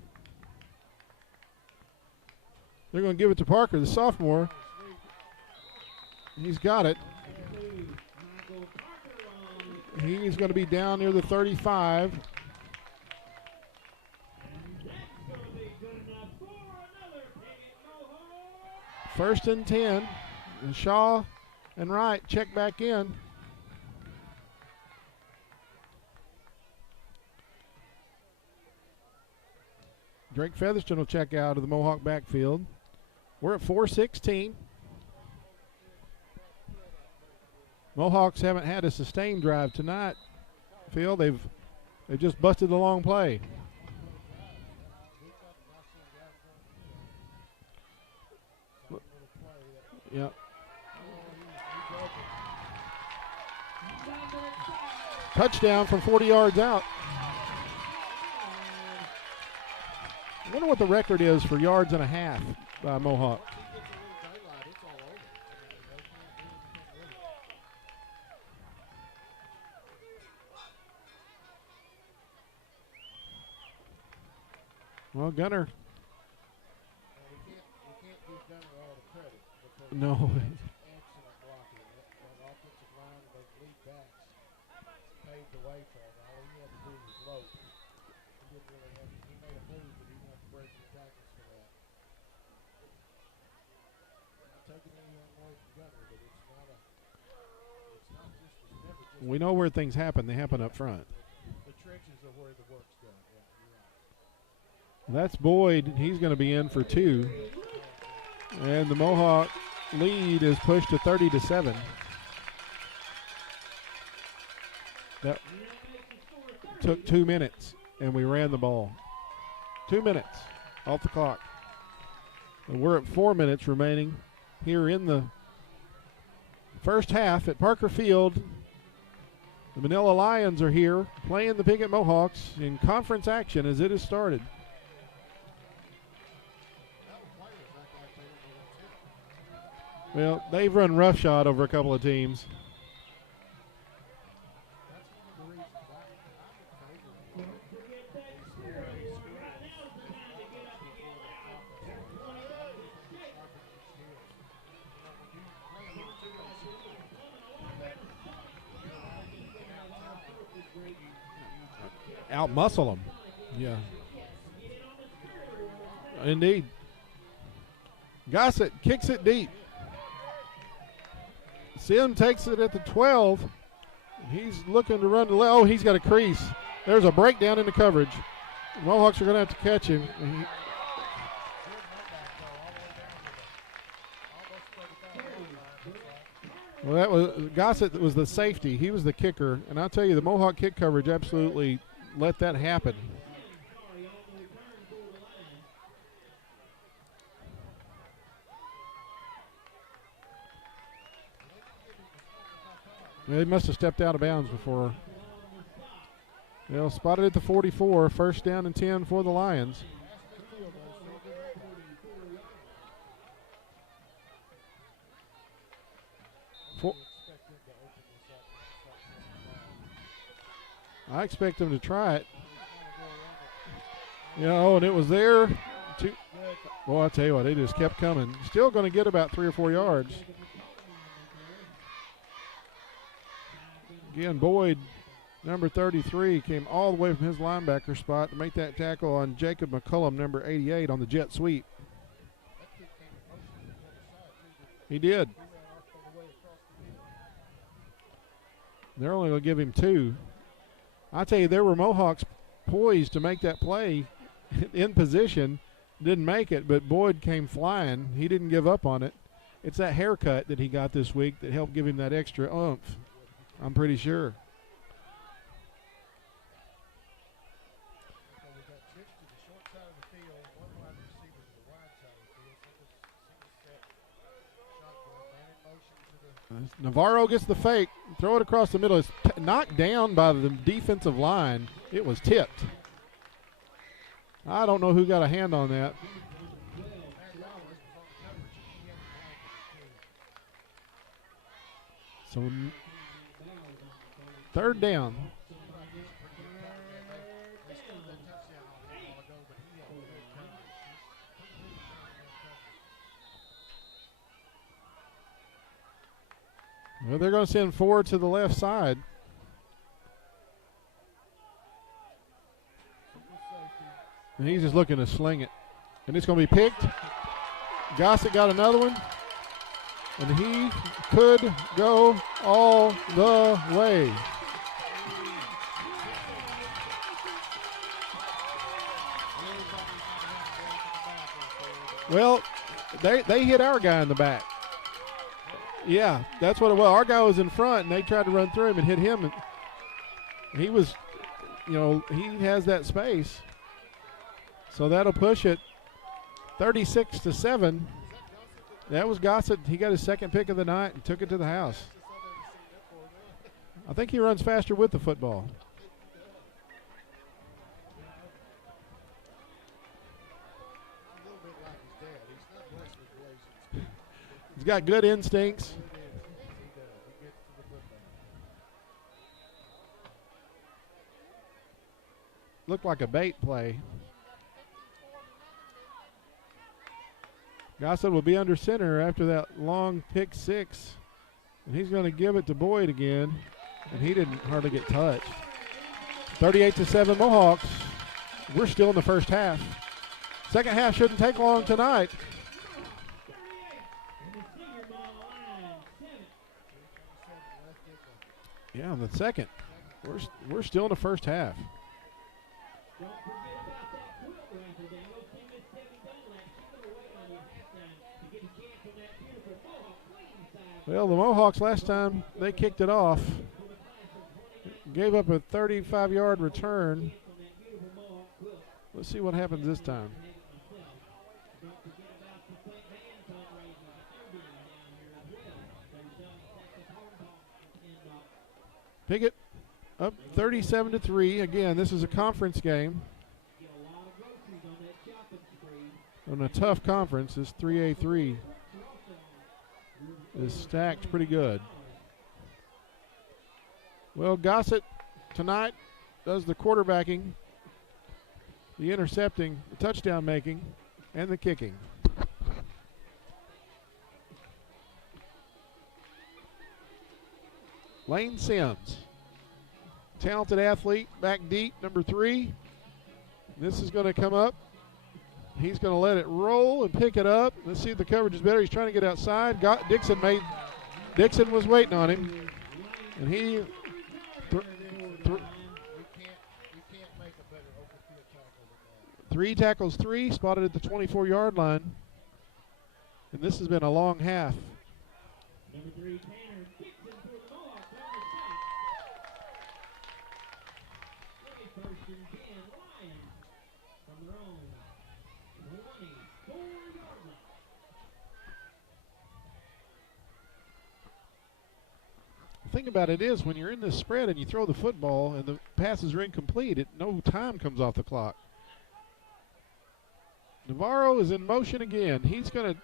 They're going to give it to Parker, the sophomore. He's got it. He's going to be down near the 35. First and 10. And Shaw and Wright check back in. Drake Featherston will check out of the Mohawk backfield. We're at 4:16. Mohawks haven't had a sustained drive tonight, Phil. They've just busted the long play. Yep. Touchdown from 40 yards out. I wonder what the record is for yards and a half by Mohawk. Well, Gunner. We can't give Gunner all the credit. No. Excellent blocking. That offensive line, those lead backs paved the way for him. All he had to do was load. He didn't really have. He made a move, but he didn't have to break his tackles for that. I'm taking anything away from Gunner, but it's not just. We know where things happen. They happen up front. The trenches are where the work's done. Yeah, you're right. That's Boyd. He's going to be in for 2. And the Mohawk lead is pushed to 30-7. That took 2 minutes, and we ran the ball. 2 minutes off the clock. And we're at 4 minutes remaining here in the first half at Parker Field. The Manila Lions are here playing the Piggott Mohawks in conference action as it has started. Well, they've run roughshod over a couple of teams. Out-muscle them. Yeah. Indeed. Gossett kicks it deep. Sim takes it at the 12. He's looking to run to left. Oh, he's got a crease. There's a breakdown in the coverage. The Mohawks are going to have to catch him. Well, that was Gossett was the safety. He was the kicker. And I'll tell you, the Mohawk kick coverage absolutely let that happen. They must have stepped out of bounds before. They'll spotted at the 44. First down and 10 for the Lions. I expect them to try it. Yeah, oh, and it was there. Boy, I tell you what, they just kept coming. Still going to get about 3 or 4 yards. Again, Boyd, number 33, came all the way from his linebacker spot to make that tackle on Jacob McCullum, number 88, on the jet sweep. He did. They're only going to give him 2. I tell you, there were Mohawks poised to make that play in position. Didn't make it, but Boyd came flying. He didn't give up on it. It's that haircut that he got this week that helped give him that extra oomph, I'm pretty sure. Navarro gets the fake, throw it across the middle. It's knocked down by the defensive line. It was tipped. I don't know who got a hand on that. So 3rd down. Well, they're going to send 4 to the left side. And he's just looking to sling it. And it's going to be picked. Gossett got another one. And he could go all the way. Well, they hit our guy in the back. Yeah, that's what it was. Our guy was in front, and they tried to run through him and hit him. And he was, he has that space. So that'll push it 36-7. That was Gossett. He got his 2nd pick of the night and took it to the house. I think he runs faster with the football. He's got good instincts. Looked like a bait play. Gossett will be under center after that long pick 6. And he's going to give it to Boyd again. And he didn't hardly get touched. 38-7 Mohawks. We're still in the first half. Second half shouldn't take long tonight. Yeah, on the second. We're still in the first half. Well, the Mohawks last time they kicked it off, gave up a 35-yard return. Let's see what happens this time. Piggott up 37-3. Again, this is a conference game. On a tough conference, this 3A3 is stacked pretty good. Well, Gossett tonight does the quarterbacking, the intercepting, the touchdown making, and the kicking. Lane Sims, talented athlete, back deep, number 3. This is going to come up. He's going to let it roll and pick it up. Let's see if the coverage is better. He's trying to get outside. Dixon was waiting on him, and he. We can't make a better open field tackle than that. 3 tackles, 3 spotted at the 24-yard line, and this has been a long half. Number 3, Tanner kicks it to the Mohawk. First and 10, Lions from their own 24-yard line. The thing about it is when you're in this spread and you throw the football and the passes are incomplete, no time comes off the clock. Navarro is in motion again. He's going to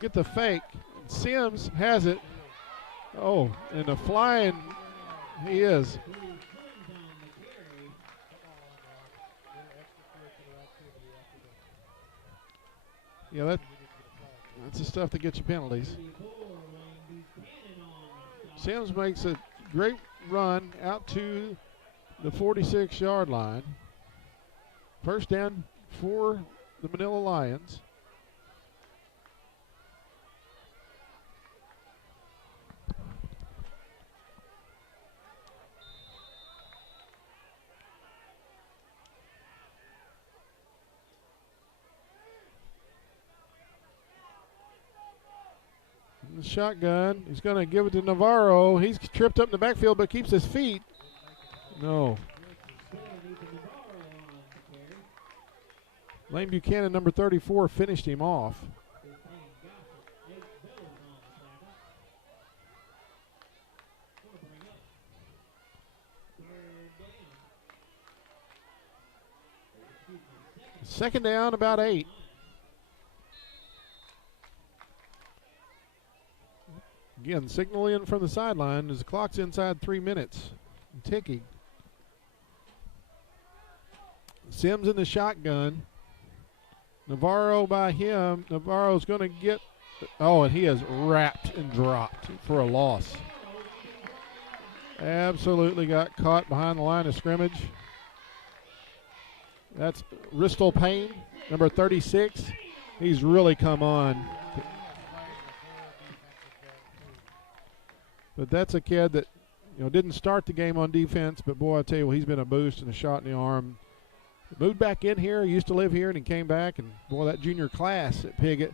get the fake. Sims has it. Oh, and a flying, he is. Yeah, that's the stuff that gets you penalties. Sims makes a great run out to the 46-yard line. First down for the Manila Lions. The shotgun. He's going to give it to Navarro. He's tripped up in the backfield but keeps his feet. No. Lane Buchanan, number 34, finished him off. Second down, about 8. Again, signal in from the sideline as the clock's inside 3 minutes. Ticking. Sims in the shotgun. Navarro by him. Navarro's going to get, and he is wrapped and dropped for a loss. Absolutely got caught behind the line of scrimmage. That's Ristel Payne, number 36. He's really come on. But that's a kid that, didn't start the game on defense, but boy, I tell you what, he's been a boost and a shot in the arm. Moved back in here, used to live here, and he came back, and boy, that junior class at Piggott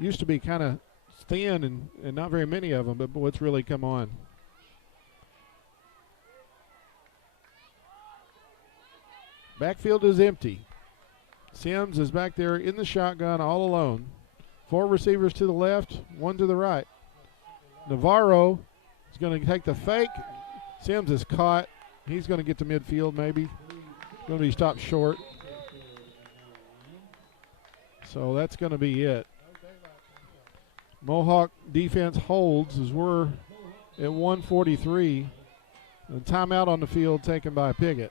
used to be kind of thin and not very many of them, but boy, it's really come on. Backfield is empty. Sims is back there in the shotgun all alone. 4 receivers to the left, 1 to the right. Navarro is going to take the fake. Sims is caught. He's going to get to midfield maybe. Going to be stopped short. So that's going to be it. Mohawk defense holds as we're at 1:43. A timeout on the field taken by Piggott.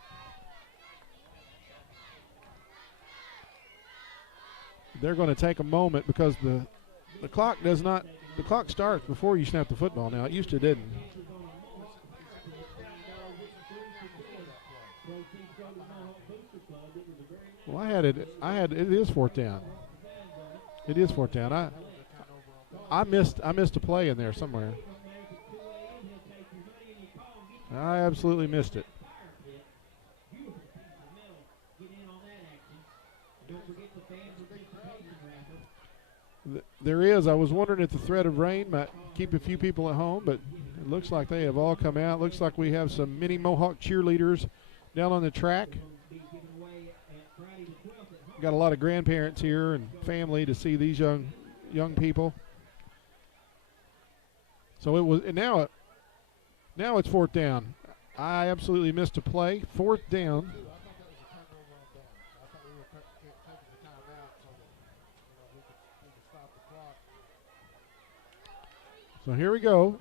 They're going to take a moment because the clock does not. The clock starts before you snap the football now. It used to didn't. Well, it is 4th down. It is 4th down. I missed a play in there somewhere. I absolutely missed it. There is. I was wondering if the threat of rain might keep a few people at home, but it looks like they have all come out. Looks like we have some mini Mohawk cheerleaders down on the track. Got a lot of grandparents here and family to see these young people. So it was, and now it's 4th down. I absolutely missed a play. 4th down. So here we go.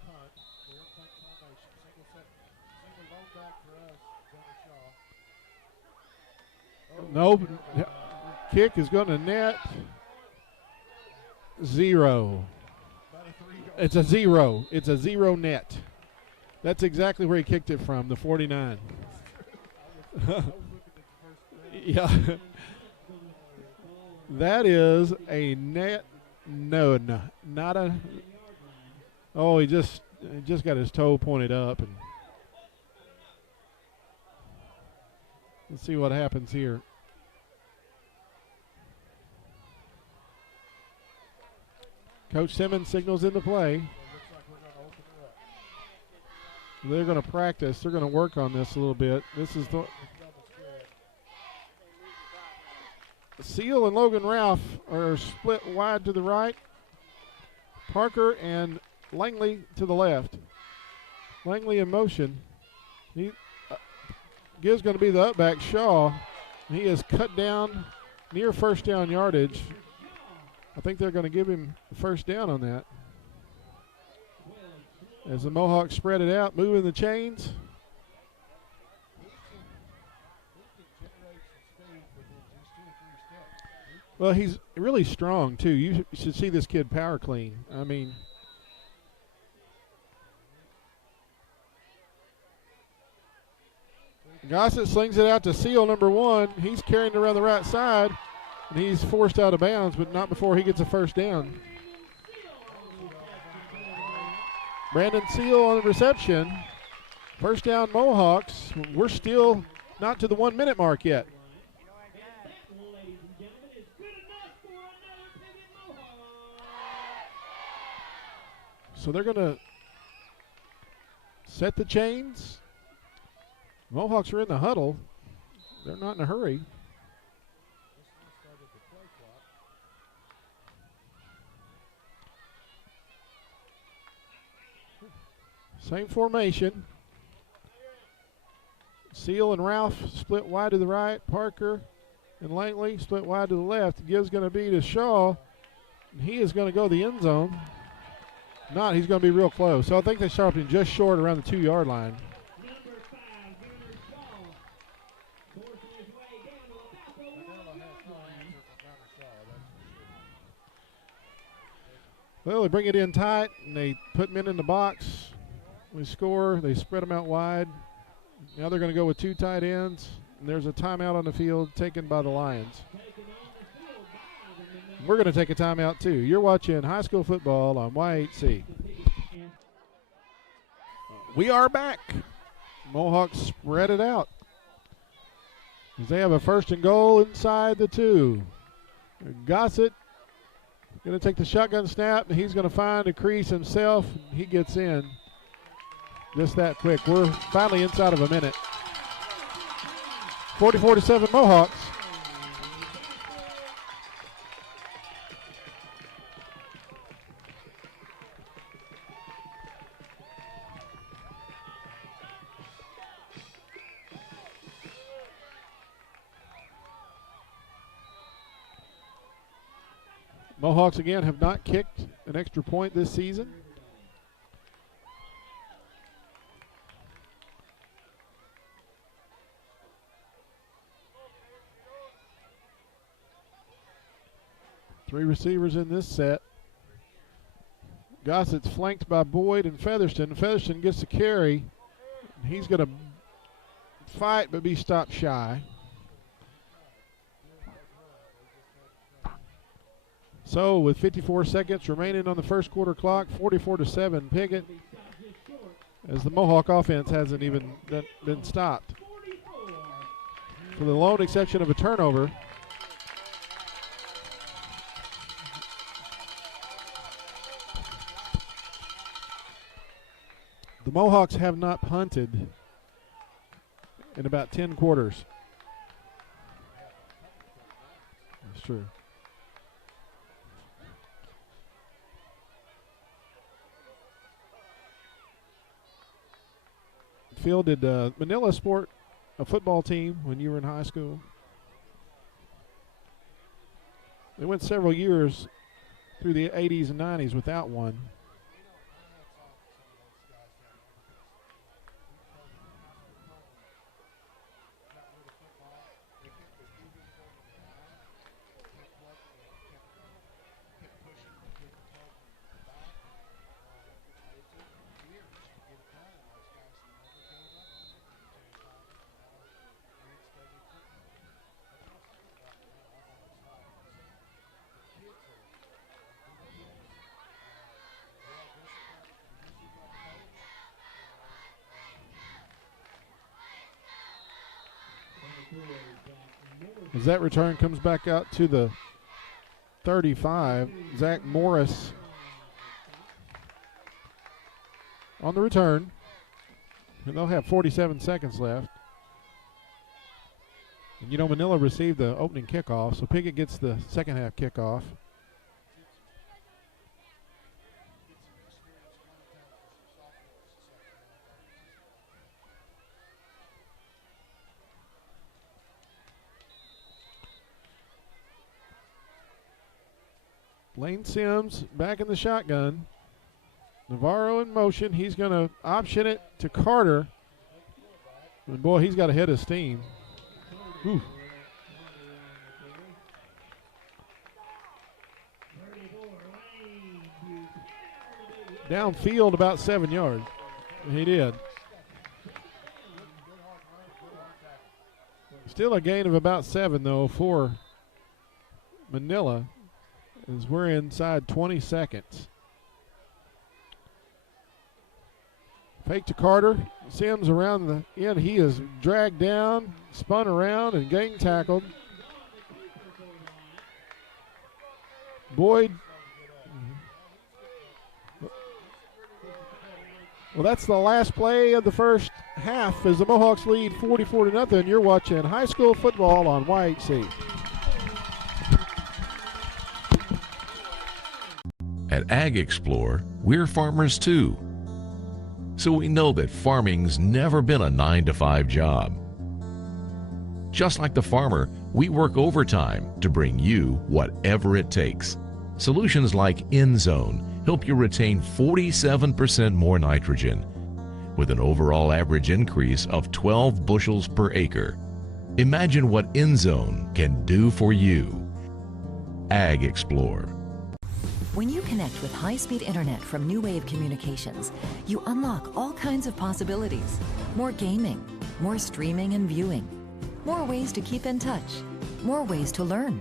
Nope. Kick is going to net 0. It's a 0. It's a 0 net. That's exactly where he kicked it from, the 49. Yeah. That is a net. No, not a. Oh, he just got his toe pointed up, and let's see what happens here. Coach Simmons signals into play. They're going to practice. They're going to work on this a little bit. This is the Seal and Logan Ralph are split wide to the right. Parker and Langley to the left. Langley in motion. Gibbs going to be the upback. Shaw. He is cut down near 1st down yardage. I think they're going to give him the 1st down on that. As the Mohawks spread it out, moving the chains. Well, he's really strong, too. You should see this kid power clean. I mean, Gossett slings it out to Seal, number 1. He's carrying it around the right side, and he's forced out of bounds, but not before he gets a first down. Brandon Seal on the reception. First down, Mohawks. We're still not to the 1 minute mark yet. So they're going to set the chains. Mohawks are in the huddle. They're not in a hurry. Same formation. Seal and Ralph split wide to the right. Parker and Langley split wide to the left. Give's going to be to Shaw. And he is going to go the end zone. Not, he's going to be real close. So I think they start him just short around the 2-yard line. Well, they bring it in tight, and they put men in the box. We score. They spread them out wide. Now they're going to go with 2 tight ends, and there's a timeout on the field taken by the Lions. We're going to take a timeout, too. You're watching high school football on Y8C. We are back. Mohawks spread it out. As they have a 1st and goal inside the 2. Gossett going to take the shotgun snap, and he's going to find a crease himself. He gets in just that quick. We're finally inside of a minute. 44-7 Mohawks. Mohawks again have not kicked an extra point this season. Three receivers in this set. Gossett's flanked by Boyd and Featherston. Featherston gets the carry. He's going to fight but be stopped shy. So with 54 seconds remaining on the first quarter clock, 44-7 Piggott, as the Mohawk offense hasn't even been stopped. For the lone exception of a turnover. The Mohawks have not punted in about 10 quarters. That's true. Phil, did Manila sport a football team when you were in high school? They went several years through the 80s and 90s without one. As that return comes back out to the 35, Zach Morris on the return. And they'll have 47 seconds left. And you know, Manila received the opening kickoff, so Piggott gets the second half kickoff. Lane Sims back in the shotgun. Navarro in motion. He's going to option it to Carter. And boy, he's got a head of steam. Whew. Downfield about 7 yards. He did. Still a gain of about 7, though, for Manila, as we're inside 20 seconds. Fake to Carter. Sims around the end. He is dragged down, spun around, and gang tackled. Boyd. Well, that's the last play of the first half as the Mohawks lead 44-0. You're watching high school football on YHC. At Ag Explore, we're farmers too. So we know that farming's never been a 9-to-5 job. Just like the farmer, we work overtime to bring you whatever it takes. Solutions like InZone help you retain 47% more nitrogen with an overall average increase of 12 bushels per acre. Imagine what InZone can do for you. Ag Explore. When you connect with high-speed internet from New Wave Communications, you unlock all kinds of possibilities. More gaming, more streaming and viewing, more ways to keep in touch, more ways to learn.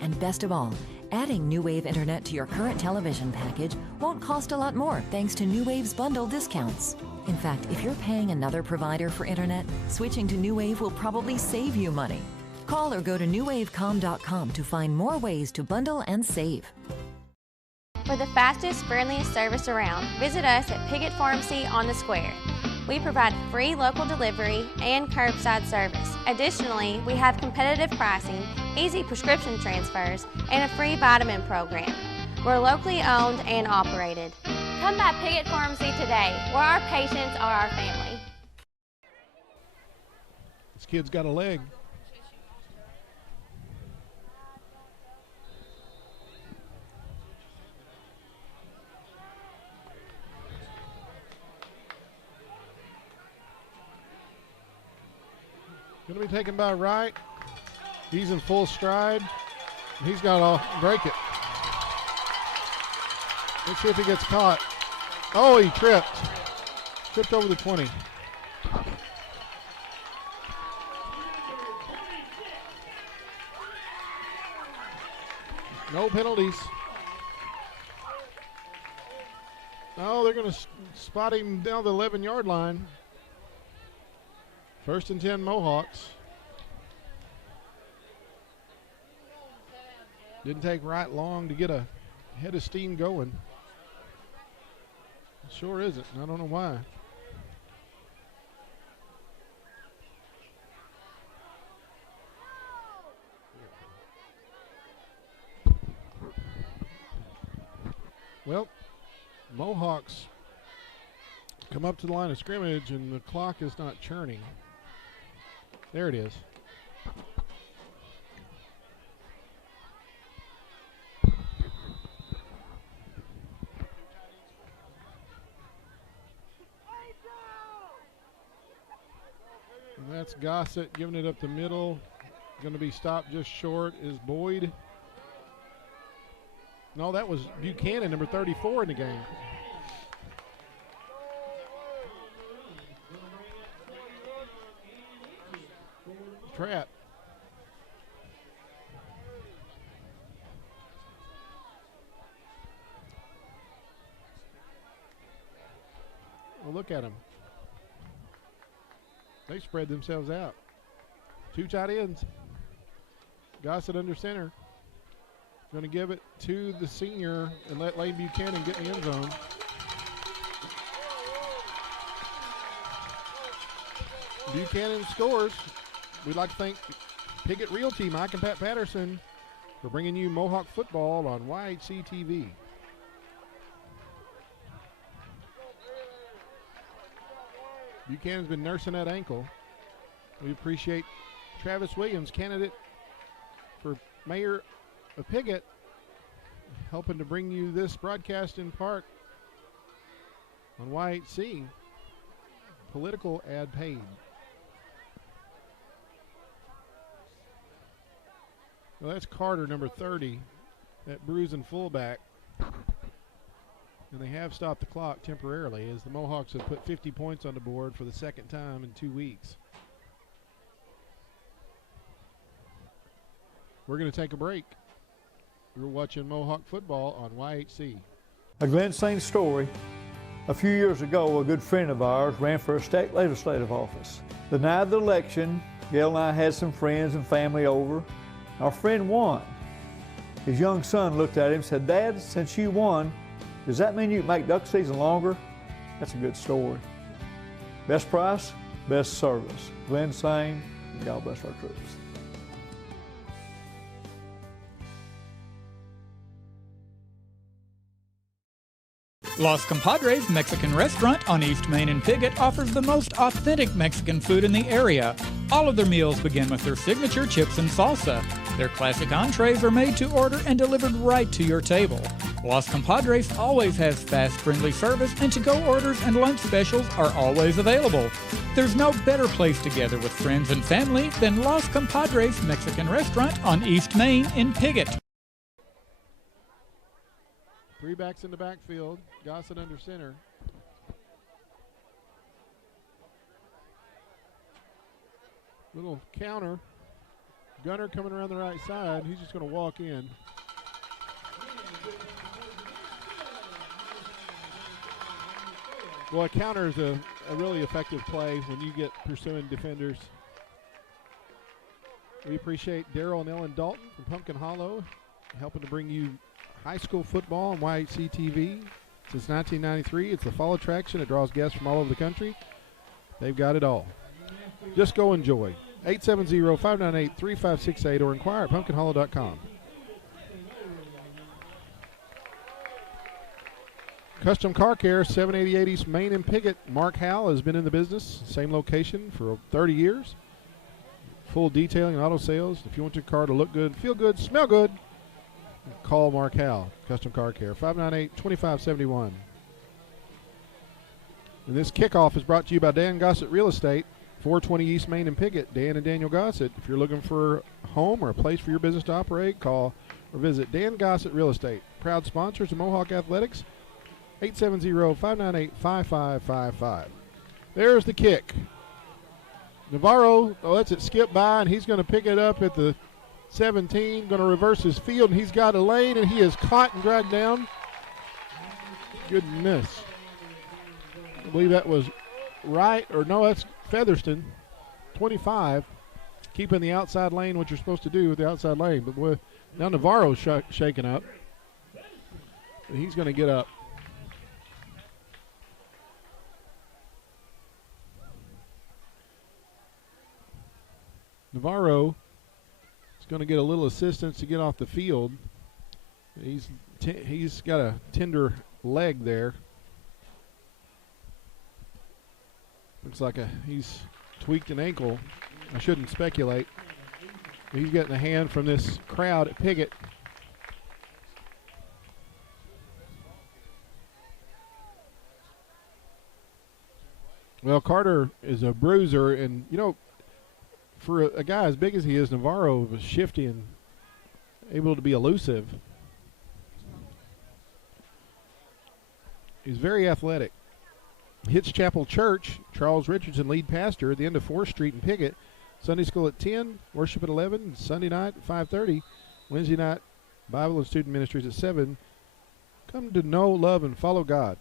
And best of all, adding New Wave internet to your current television package won't cost a lot more thanks to New Wave's bundle discounts. In fact, if you're paying another provider for internet, switching to New Wave will probably save you money. Call or go to newwavecom.com to find more ways to bundle and save. For the fastest, friendliest service around, visit us at Piggott Pharmacy on the Square. We provide free local delivery and curbside service. Additionally, we have competitive pricing, easy prescription transfers, and a free vitamin program. We're locally owned and operated. Come by Piggott Pharmacy today, where our patients are our family. This kid's got a leg. Going to be taken by Wright. He's in full stride. He's got to break it. Let's see if he gets caught. Oh, he tripped. Tripped over the 20. No penalties. Oh, they're going to spot him down the 11-yard line. 1st and 10 Mohawks. Didn't take Wright long to get a head of steam going. It sure isn't. I don't know why. Well, Mohawks come up to the line of scrimmage and the clock is not churning. There it is. And that's Gossett giving it up the middle. Going to be stopped just short is Boyd. No, that was Buchanan, number 34 in the game. Trap. Well, look at them. They spread themselves out. 2 tight ends. Gossett under center. Going to give it to the senior and let Lane Buchanan get in the end zone. Buchanan scores. We'd like to thank Piggott Realty, Mike and Pat Patterson, for bringing you Mohawk football on YHC TV. Buchanan's been nursing that ankle. We appreciate Travis Williams, candidate for mayor of Piggott, helping to bring you this broadcast in part on YHC. Political ad paid. Well, that's Carter, number 30, that bruising fullback. And they have stopped the clock temporarily as the Mohawks have put 50 points on the board for the second time in 2 weeks. We're going to take a break. You're watching Mohawk football on YHC. A Glen St. story. A few years ago, a good friend of ours ran for a state legislative office. The night of the election, Gail and I had some friends and family over. Our friend won. His young son looked at him and said, "Dad, since you won, does that mean you can make duck season longer?" That's a good story. Best price, best service. Glen St., God bless our troops. Los Compadres Mexican Restaurant on East Main in Piggott offers the most authentic Mexican food in the area. All of their meals begin with their signature chips and salsa. Their classic entrees are made to order and delivered right to your table. Los Compadres always has fast, friendly service, and to-go orders and lunch specials are always available. There's no better place to gather with friends and family than Los Compadres Mexican Restaurant on East Main in Piggott. Three backs in the backfield. Gossett under center. Little counter. Gunner coming around the right side. He's just going to walk in. Well, a counter is a really effective play when you get pursuing defenders. We appreciate Daryl and Ellen Dalton from Pumpkin Hollow helping to bring you high school football on YHC TV. Since 1993, it's the fall attraction. It draws guests from all over the country. They've got it all. Just go enjoy. 870-598-3568 or inquire at pumpkinhollow.com. Custom Car Care, 788 East Main in Piggott. Mark Howell has been in the business, same location for 30 years. Full detailing and auto sales. If you want your car to look good, feel good, smell good, call Mark Howell, Custom Car Care, 598-2571. And this kickoff is brought to you by Dan Gossett Real Estate, 420 East Main in Piggott. Dan and Daniel Gossett. If you're looking for a home or a place for your business to operate, call or visit Dan Gossett Real Estate. Proud sponsors of Mohawk Athletics, 870-598-5555. There's the kick. Navarro lets it skip by, and he's going to pick it up at the 17, going to reverse his field, and he's got a lane, and he is caught and dragged down. Good miss. I believe that was right, or no, that's Featherston, 25, keeping the outside lane, what you're supposed to do with the outside lane. But boy, now Navarro's shaking up. And he's going to get up. Navarro is going to get a little assistance to get off the field. He's got a tender leg there. Looks like he's tweaked an ankle. I shouldn't speculate. He's getting a hand from this crowd at Piggott. Well, Carter is a bruiser, and, you know, for a guy as big as he is, Navarro was shifty and able to be elusive. He's very athletic. Hitch Chapel Church, Charles Richardson, lead pastor at the end of 4th Street in Piggott. Sunday school at 10, worship at 11, Sunday night at 5:30, Wednesday night Bible and student ministries at 7. Come to know, love, and follow God.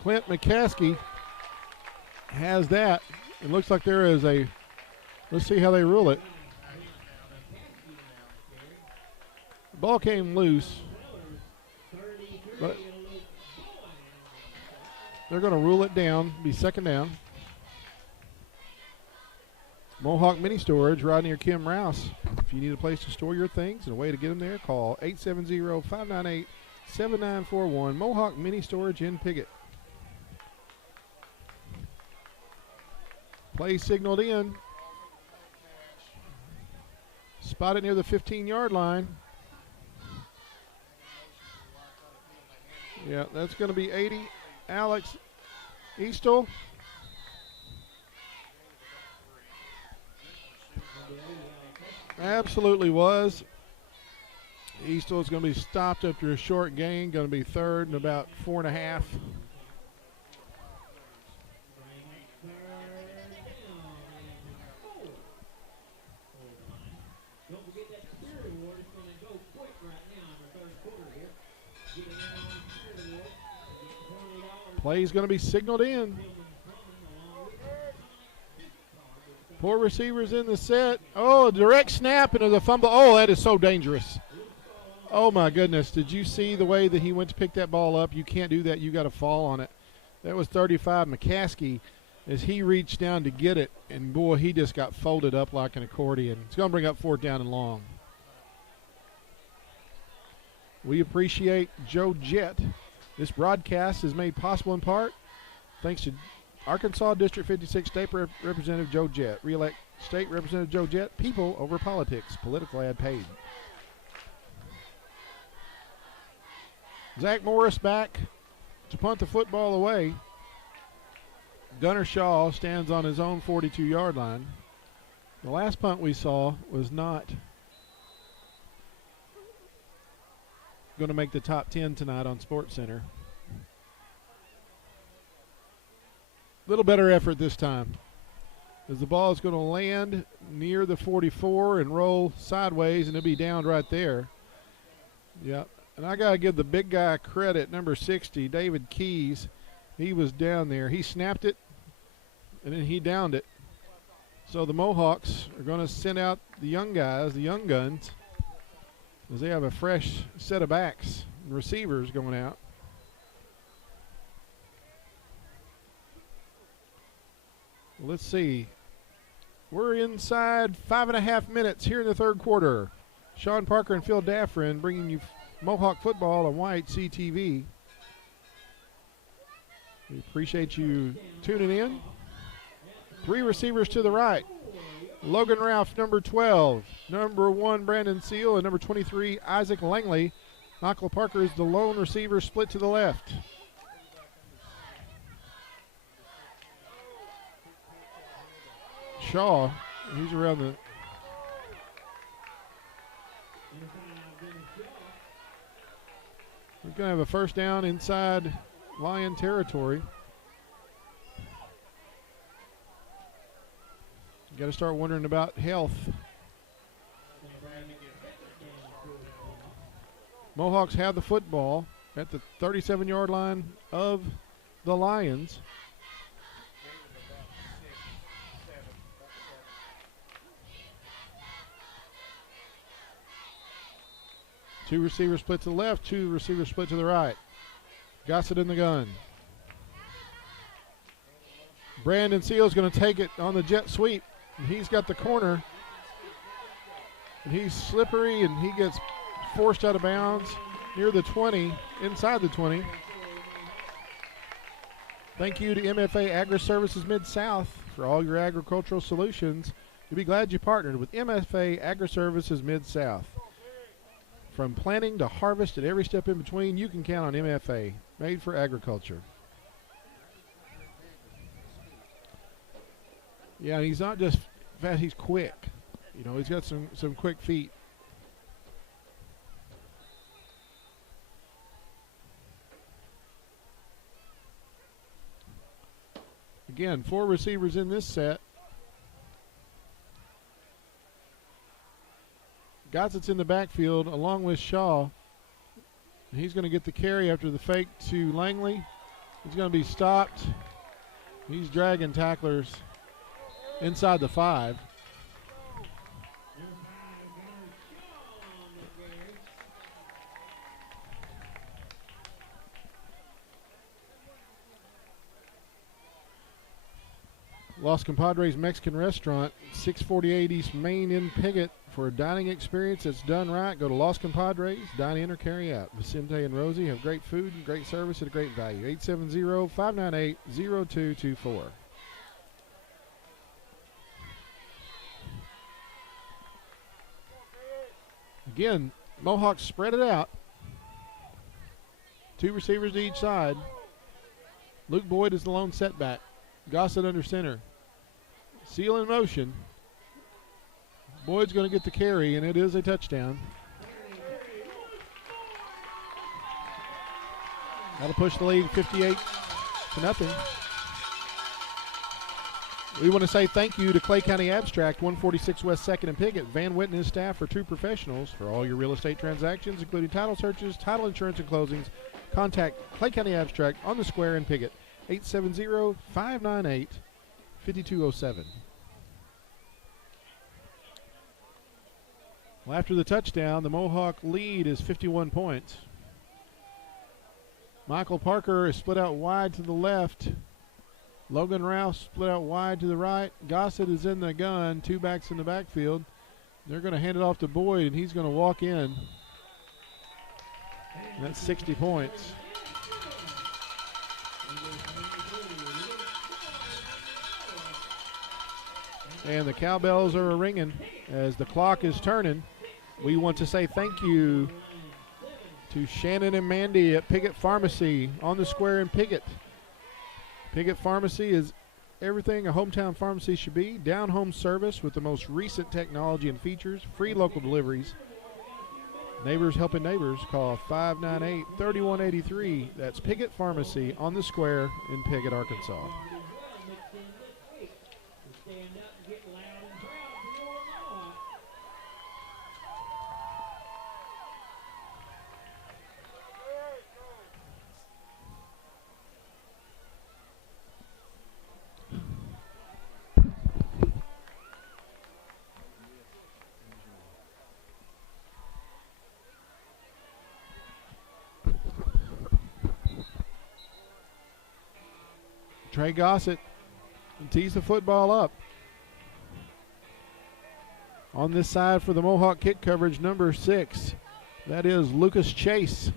Clint McCaskey has that. It looks like there is a, let's see how they rule it. The ball came loose, but they're going to rule it down, be second down. Mohawk Mini Storage right near Kim Rouse. If you need a place to store your things and a way to get them there, call 870-598-7941. Mohawk Mini Storage in Piggott. Play signaled in. Spotted near the 15-yard line. Yeah, that's going to be 80. Alex Eastel. Absolutely was. Eastel is going to be stopped after a short gain. Going to be third and about 4.5. Play's going to be signaled in. 4 receivers in the set. Oh, a direct snap into the fumble. Oh, that is so dangerous. Oh, my goodness. Did you see the way that he went to pick that ball up? You can't do that. You got to fall on it. That was 35 McCaskey as he reached down to get it. And, boy, he just got folded up like an accordion. It's going to bring up 4th down and long. We appreciate Joe Jett. This broadcast is made possible in part thanks to Arkansas District 56 State Representative Joe Jett. Re-elect State Representative Joe Jett. People over politics. Political ad paid. Zach Morris back to punt the football away. Gunnar Shaw stands on his own 42-yard line. The last punt we saw was not going to make the top 10 tonight on SportsCenter. Little better effort this time, as the ball is going to land near the 44 and roll sideways, and it'll be down right there. Yep, and I got to give the big guy credit, number 60, David Keys. He was down there. He snapped it, and then he downed it. So the Mohawks are going to send out the young guys, the young guns, as they have a fresh set of backs and receivers going out. Let's see. We're inside 5.5 minutes here in the third quarter. Sean Parker and Phil Daffrin bringing you Mohawk football on White CTV. We appreciate you tuning in. 3 receivers to the right. Logan Ralph, number 12. Number 1, Brandon Seal, and number 23, Isaac Langley. Michael Parker is the lone receiver, split to the left. Shaw, he's around the... We're going to have a first down inside Lion territory. You got to start wondering about health. Mohawks have the football at the 37-yard line of the Lions. Two receivers split to the left, 2 receivers split to the right. Gossett in the gun. Brandon Seal's going to take it on the jet sweep. He's got the corner. And he's slippery, and he gets forced out of bounds near the 20, inside the 20. Thank you to MFA Agri-Services Mid-South for all your agricultural solutions. You'll be glad you partnered with MFA Agri-Services Mid-South. From planting to harvest and every step in between, you can count on MFA, made for agriculture. Yeah, and he's not just fast, he's quick. You know, he's got some quick feet. Again, 4 receivers in this set. Gossett's in the backfield along with Shaw. He's going to get the carry after the fake to Langley. He's going to be stopped. He's dragging tacklers inside the 5. Los Compadres Mexican Restaurant, 648 East Main in Piggott. For a dining experience that's done right, go to Los Compadres, dine in or carry out. Vicente and Rosie have great food and great service at a great value. 870-598-0224. Again, Mohawks spread it out. 2 receivers to each side. Luke Boyd is the lone setback. Gossett under center. Seal in motion. Boyd's going to get the carry, and it is a touchdown. That'll push the lead 58-0. We want to say thank you to Clay County Abstract, 146 West 2nd and Piggott. Van Witten and his staff are true professionals for all your real estate transactions, including title searches, title insurance, and closings. Contact Clay County Abstract on the square in Piggott, 870-598-5207. Well, after the touchdown, the Mohawk lead is 51 points. Michael Parker is split out wide to the left. Logan Rouse split out wide to the right. Gossett is in the gun, 2 backs in the backfield. They're going to hand it off to Boyd, and he's going to walk in. And that's 60 points. And the cowbells are ringing as the clock is turning. We want to say thank you to Shannon and Mandy at Piggott Pharmacy on the square in Piggott. Piggott Pharmacy is everything a hometown pharmacy should be. Down-home service with the most recent technology and features. Free local deliveries. Neighbors helping neighbors. Call 598-3183. That's Piggott Pharmacy on the square in Piggott, Arkansas. Trey Gossett tees the football up. On this side for the Mohawk kick coverage, number 6. That is Lucas Chase.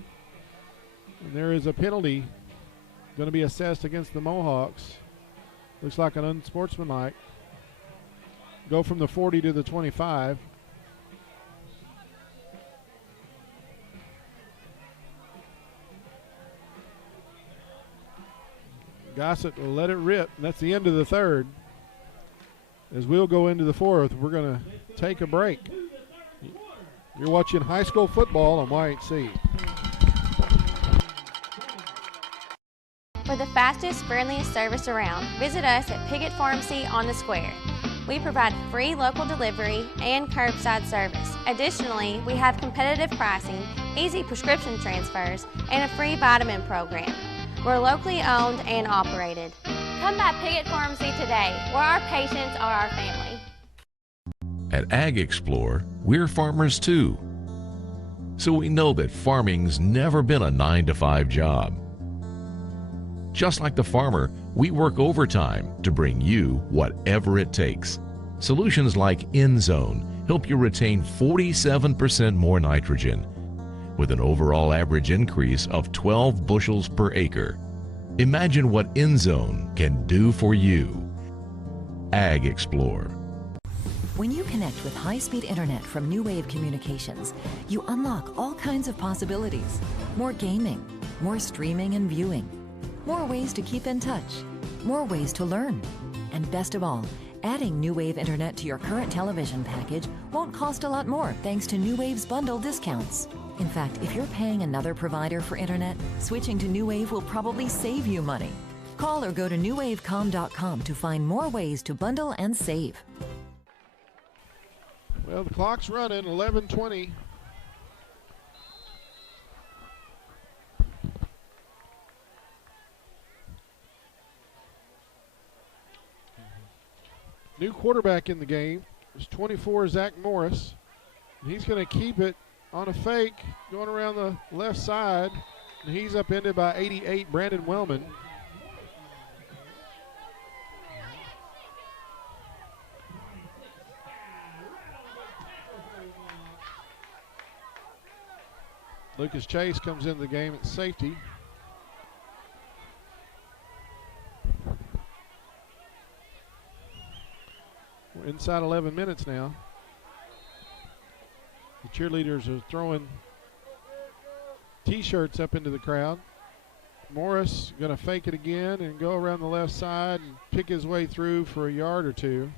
And there is a penalty going to be assessed against the Mohawks. Looks like an unsportsmanlike. Go from the 40 to the 25. Gossett will let it rip, and that's the end of the third. As we'll go into the fourth, we're going to take a break. You're watching high school football on YHC. For the fastest, friendliest service around, visit us at Piggott Pharmacy on the square. We provide free local delivery and curbside service. Additionally, we have competitive pricing, easy prescription transfers, and a free vitamin program. We're locally owned and operated. Come by Piggott Pharmacy today, where our patients are our family. At Ag Explore, we're farmers too. So we know that farming's never been a 9-to-5 job. Just like the farmer, we work overtime to bring you whatever it takes. Solutions like InZone help you retain 47% more nitrogen, with an overall average increase of 12 bushels per acre. Imagine what InZone can do for you. Ag Explore. When you connect with high-speed internet from New Wave Communications, you unlock all kinds of possibilities. More gaming, more streaming and viewing, more ways to keep in touch, more ways to learn. And best of all, adding New Wave internet to your current television package won't cost a lot more thanks to New Wave's bundle discounts. In fact, if you're paying another provider for internet, switching to New Wave will probably save you money. Call or go to newwavecom.com to find more ways to bundle and save. Well, the clock's running, 11:20. New quarterback in the game is 24, Zach Morris. And he's going to keep it on a fake, going around the left side. And he's upended by 88, Brandon Wellman. Lucas Chase comes into the game at safety. We're inside 11 minutes now. The cheerleaders are throwing T-shirts up into the crowd. Morris going to fake it again and go around the left side and pick his way through for a yard or two.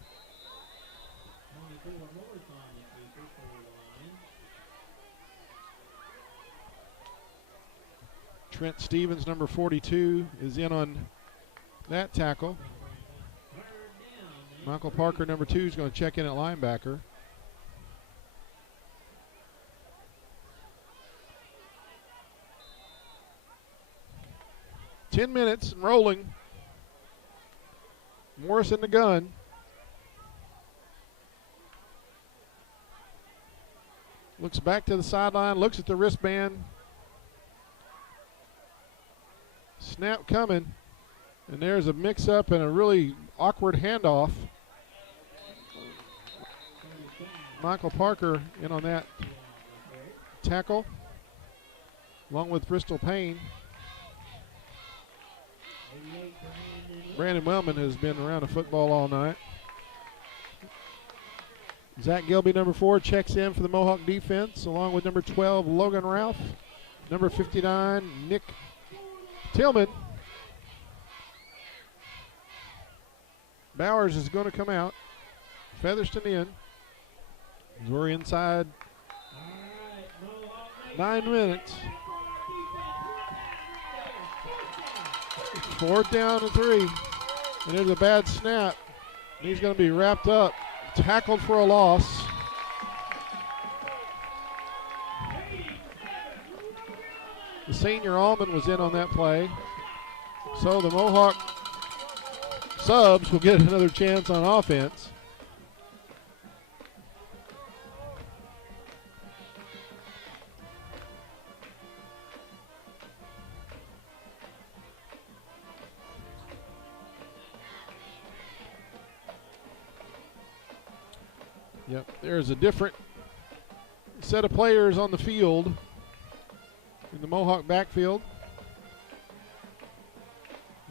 Trent Stevens, number 42, is in on that tackle. Michael Parker, number 2, is going to check in at linebacker. 10 minutes and rolling. Morris in the gun. Looks back to the sideline, looks at the wristband. Snap coming. And there's a mix-up and a really awkward handoff. Michael Parker in on that tackle, along with Bristol Payne. Brandon Wellman has been around the football all night. Zach Gilby, number 4, checks in for the Mohawk defense, along with number 12, Logan Ralph. Number 59, Nick Tillman. Bowers is going to come out. Featherston in. We're inside 9 minutes. 4th down and 3. And there's a bad snap. He's going to be wrapped up. Tackled for a loss. The senior Allman was in on that play. So the Mohawk subs will get another chance on offense. Yep, there's a different set of players on the field in the Mohawk backfield.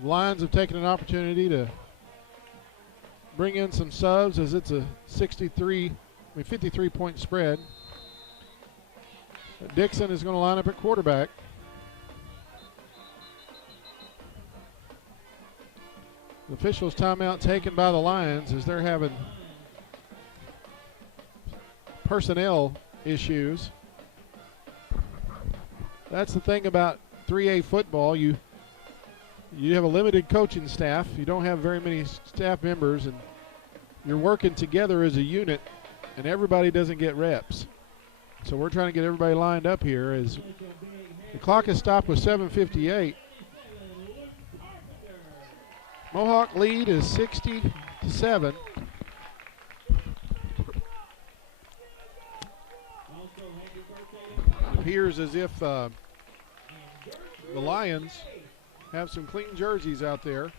The Lions have taken an opportunity to bring in some subs as it's a 53-point spread. Dixon is going to line up at quarterback. The officials' timeout taken by the Lions as they're having personnel issues. That's the thing about 3A football. You have a limited coaching staff. You don't have very many staff members, and you're working together as a unit, and everybody doesn't get reps. So we're trying to get everybody lined up here as the clock is stopped with 7:58. Mohawk lead is 60-7. It appears as if the Lions have some clean jerseys out there,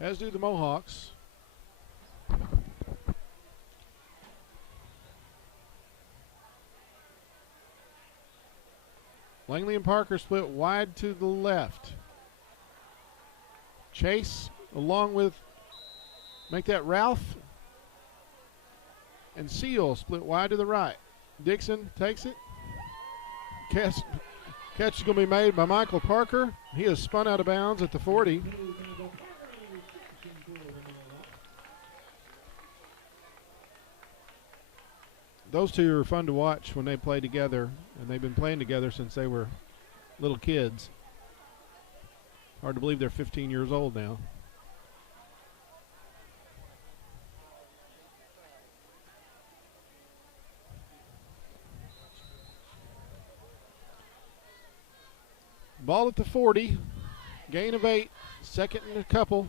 as do the Mohawks. Langley and Parker split wide to the left. Chase along with, make that Ralph and Seal split wide to the right. Dixon takes it. Catch is going to be made by Michael Parker. He is spun out of bounds at the 40. Those two are fun to watch when they play together, and they've been playing together since they were little kids. Hard to believe they're 15 years old now. Ball at the 40, gain of 8, second and a couple.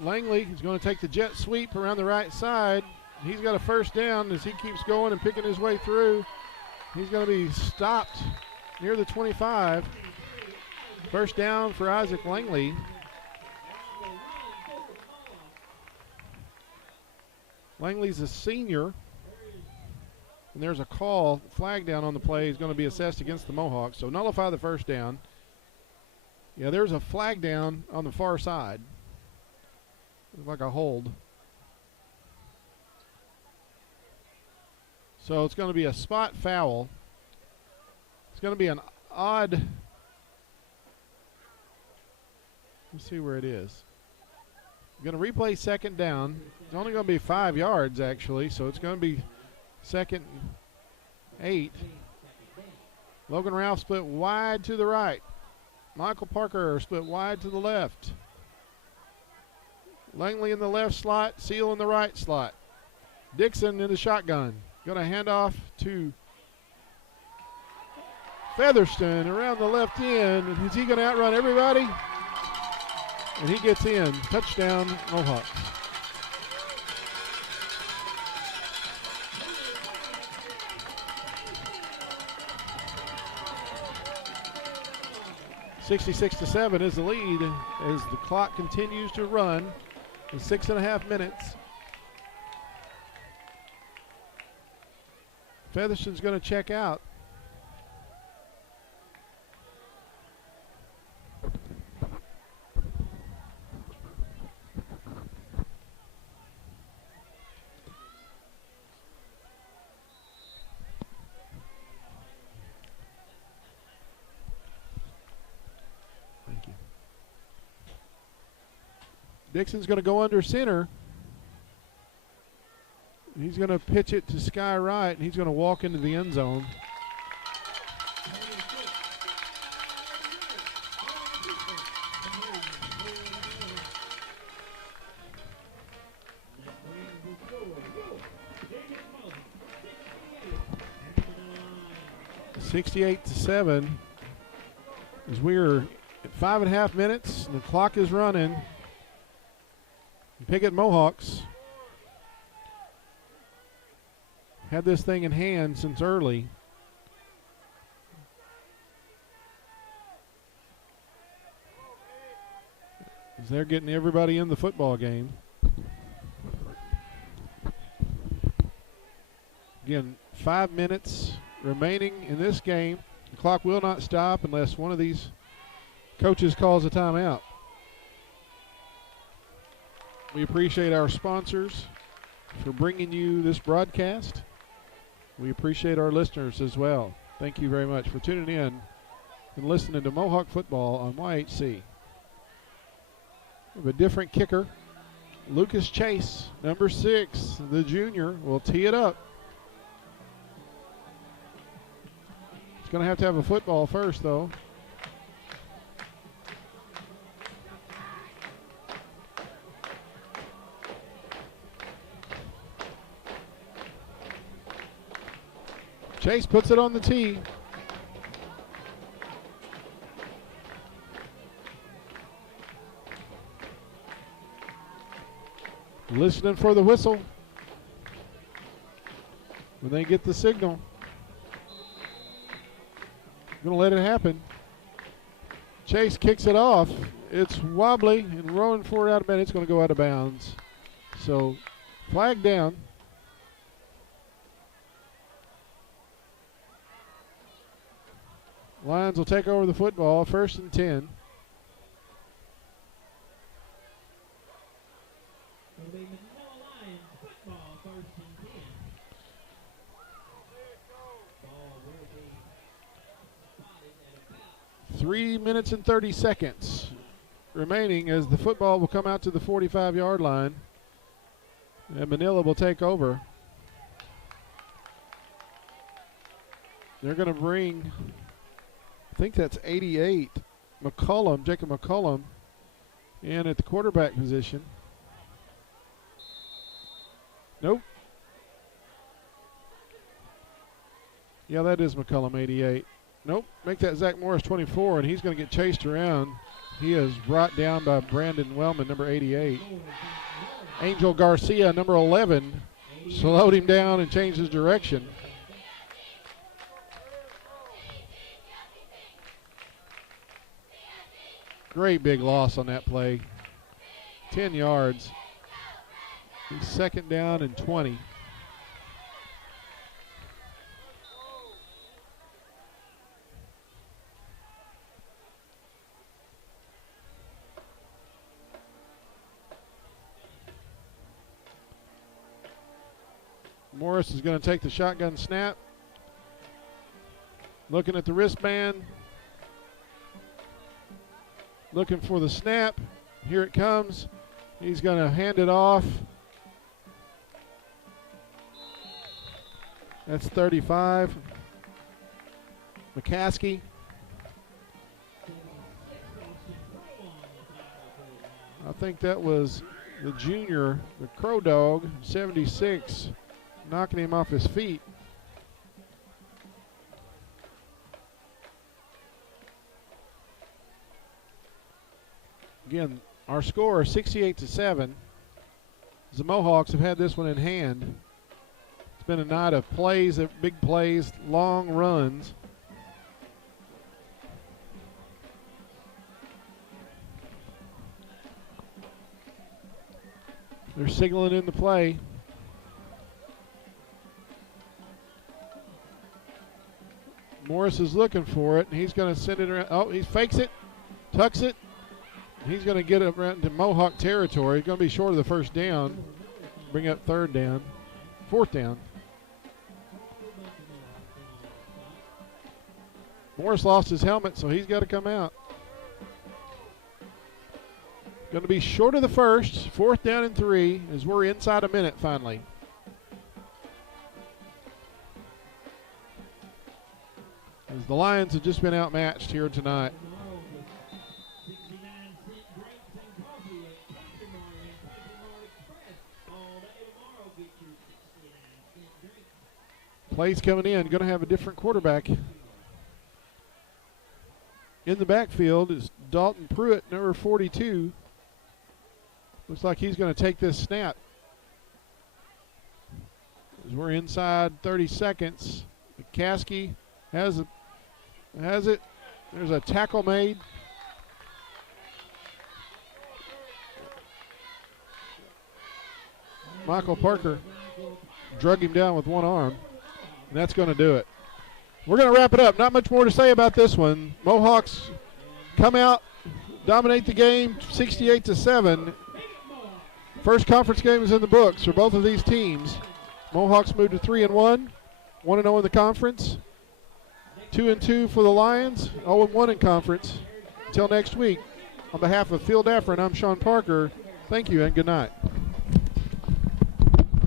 Langley is going to take the jet sweep around the right side. He's got a first down as he keeps going and picking his way through. He's going to be stopped near the 25. First down for Isaac Langley. Langley's a senior. And there's a call, flag down on the play. Is going to be assessed against the Mohawks. So nullify the first down. Yeah, there's a flag down on the far side. Looks like a hold. So it's going to be a spot foul. It's going to be an odd. Let's see where it is. Going to replay second down. It's only going to be 5 yards, actually, so it's going to be second and 8. Logan Ralph split wide to the right. Michael Parker split wide to the left. Langley in the left slot, Seal in the right slot. Dixon in the shotgun. Going to hand off to Featherston around the left end. Is he going to outrun everybody? And he gets in. Touchdown, Mohawks. (66-7) is the lead as the clock continues to run in 6.5 minutes. Featherston's going to check out. Dixon's going to go under center. He's going to pitch it to Sky Wright, and he's going to walk into the end zone. (68-7) as we're at 5.5 minutes, and the clock is running. Piggott Mohawks had this thing in hand since early. As they're getting everybody in the football game. Again, 5 minutes remaining in this game. The clock will not stop unless one of these coaches calls a timeout. We appreciate our sponsors for bringing you this broadcast. We appreciate our listeners as well. Thank you very much for tuning in and listening to Mohawk football on YHC. We have a different kicker. Lucas Chase, number 6, the junior, will tee it up. He's going to have a football first, though. Chase puts it on the tee. Listening for the whistle. When they get the signal. Gonna let it happen. Chase kicks it off. It's wobbly and rolling forward out of bounds. It's gonna go out of bounds. So flag down. Lions will take over the football, 1st and 10. It'll be Manila Lions football, 1st and 10. Ball will be spotted at about 3 minutes and 30 seconds remaining as the football will come out to the 45-yard line. And Manila will take over. They're going to bring, I think that's 88, McCullum, Jacob McCullum, in at the quarterback position. Nope. Yeah, that is McCullum, 88. Nope, make that Zach Morris 24, and he's going to get chased around. He is brought down by Brandon Wellman, number 88. Angel Garcia, number 11, slowed him down and changed his direction. Great big loss on that play. 10 yards. He's 2nd down and 20. Morris is going to take the shotgun snap. Looking at the wristband. Looking for the snap. Here it comes. He's going to hand it off. That's 35. McCaskey. I think that was the junior, the Crow Dog, 76, knocking him off his feet. Again, our score is 68-7. The Mohawks have had this one in hand. It's been a night of plays, big plays, long runs. They're signaling in the play. Morris is looking for it, and he's going to send it around. Oh, he fakes it, tucks it. He's going to get it around to Mohawk territory. He's going to be short of the first down. Bring up third down. Fourth down. Morris lost his helmet, so he's got to come out. Going to be short of the first. Fourth down and 3 as we're inside a minute finally. As the Lions have just been outmatched here tonight. Plays coming in. Going to have a different quarterback. In the backfield is Dalton Pruitt, number 42. Looks like he's going to take this snap. As we're inside 30 seconds. McCaskey has it. There's a tackle made. Michael Parker drug him down with one arm, and that's going to do it. We're going to wrap it up. Not much more to say about this one. Mohawks come out, dominate the game 68-7. First conference game is in the books for both of these teams. Mohawks moved to 3-1, 1-0 in the conference. 2-2 for the Lions, 0-1 in conference. Until next week, on behalf of Phil Daffron, I'm Sean Parker. Thank you and good night.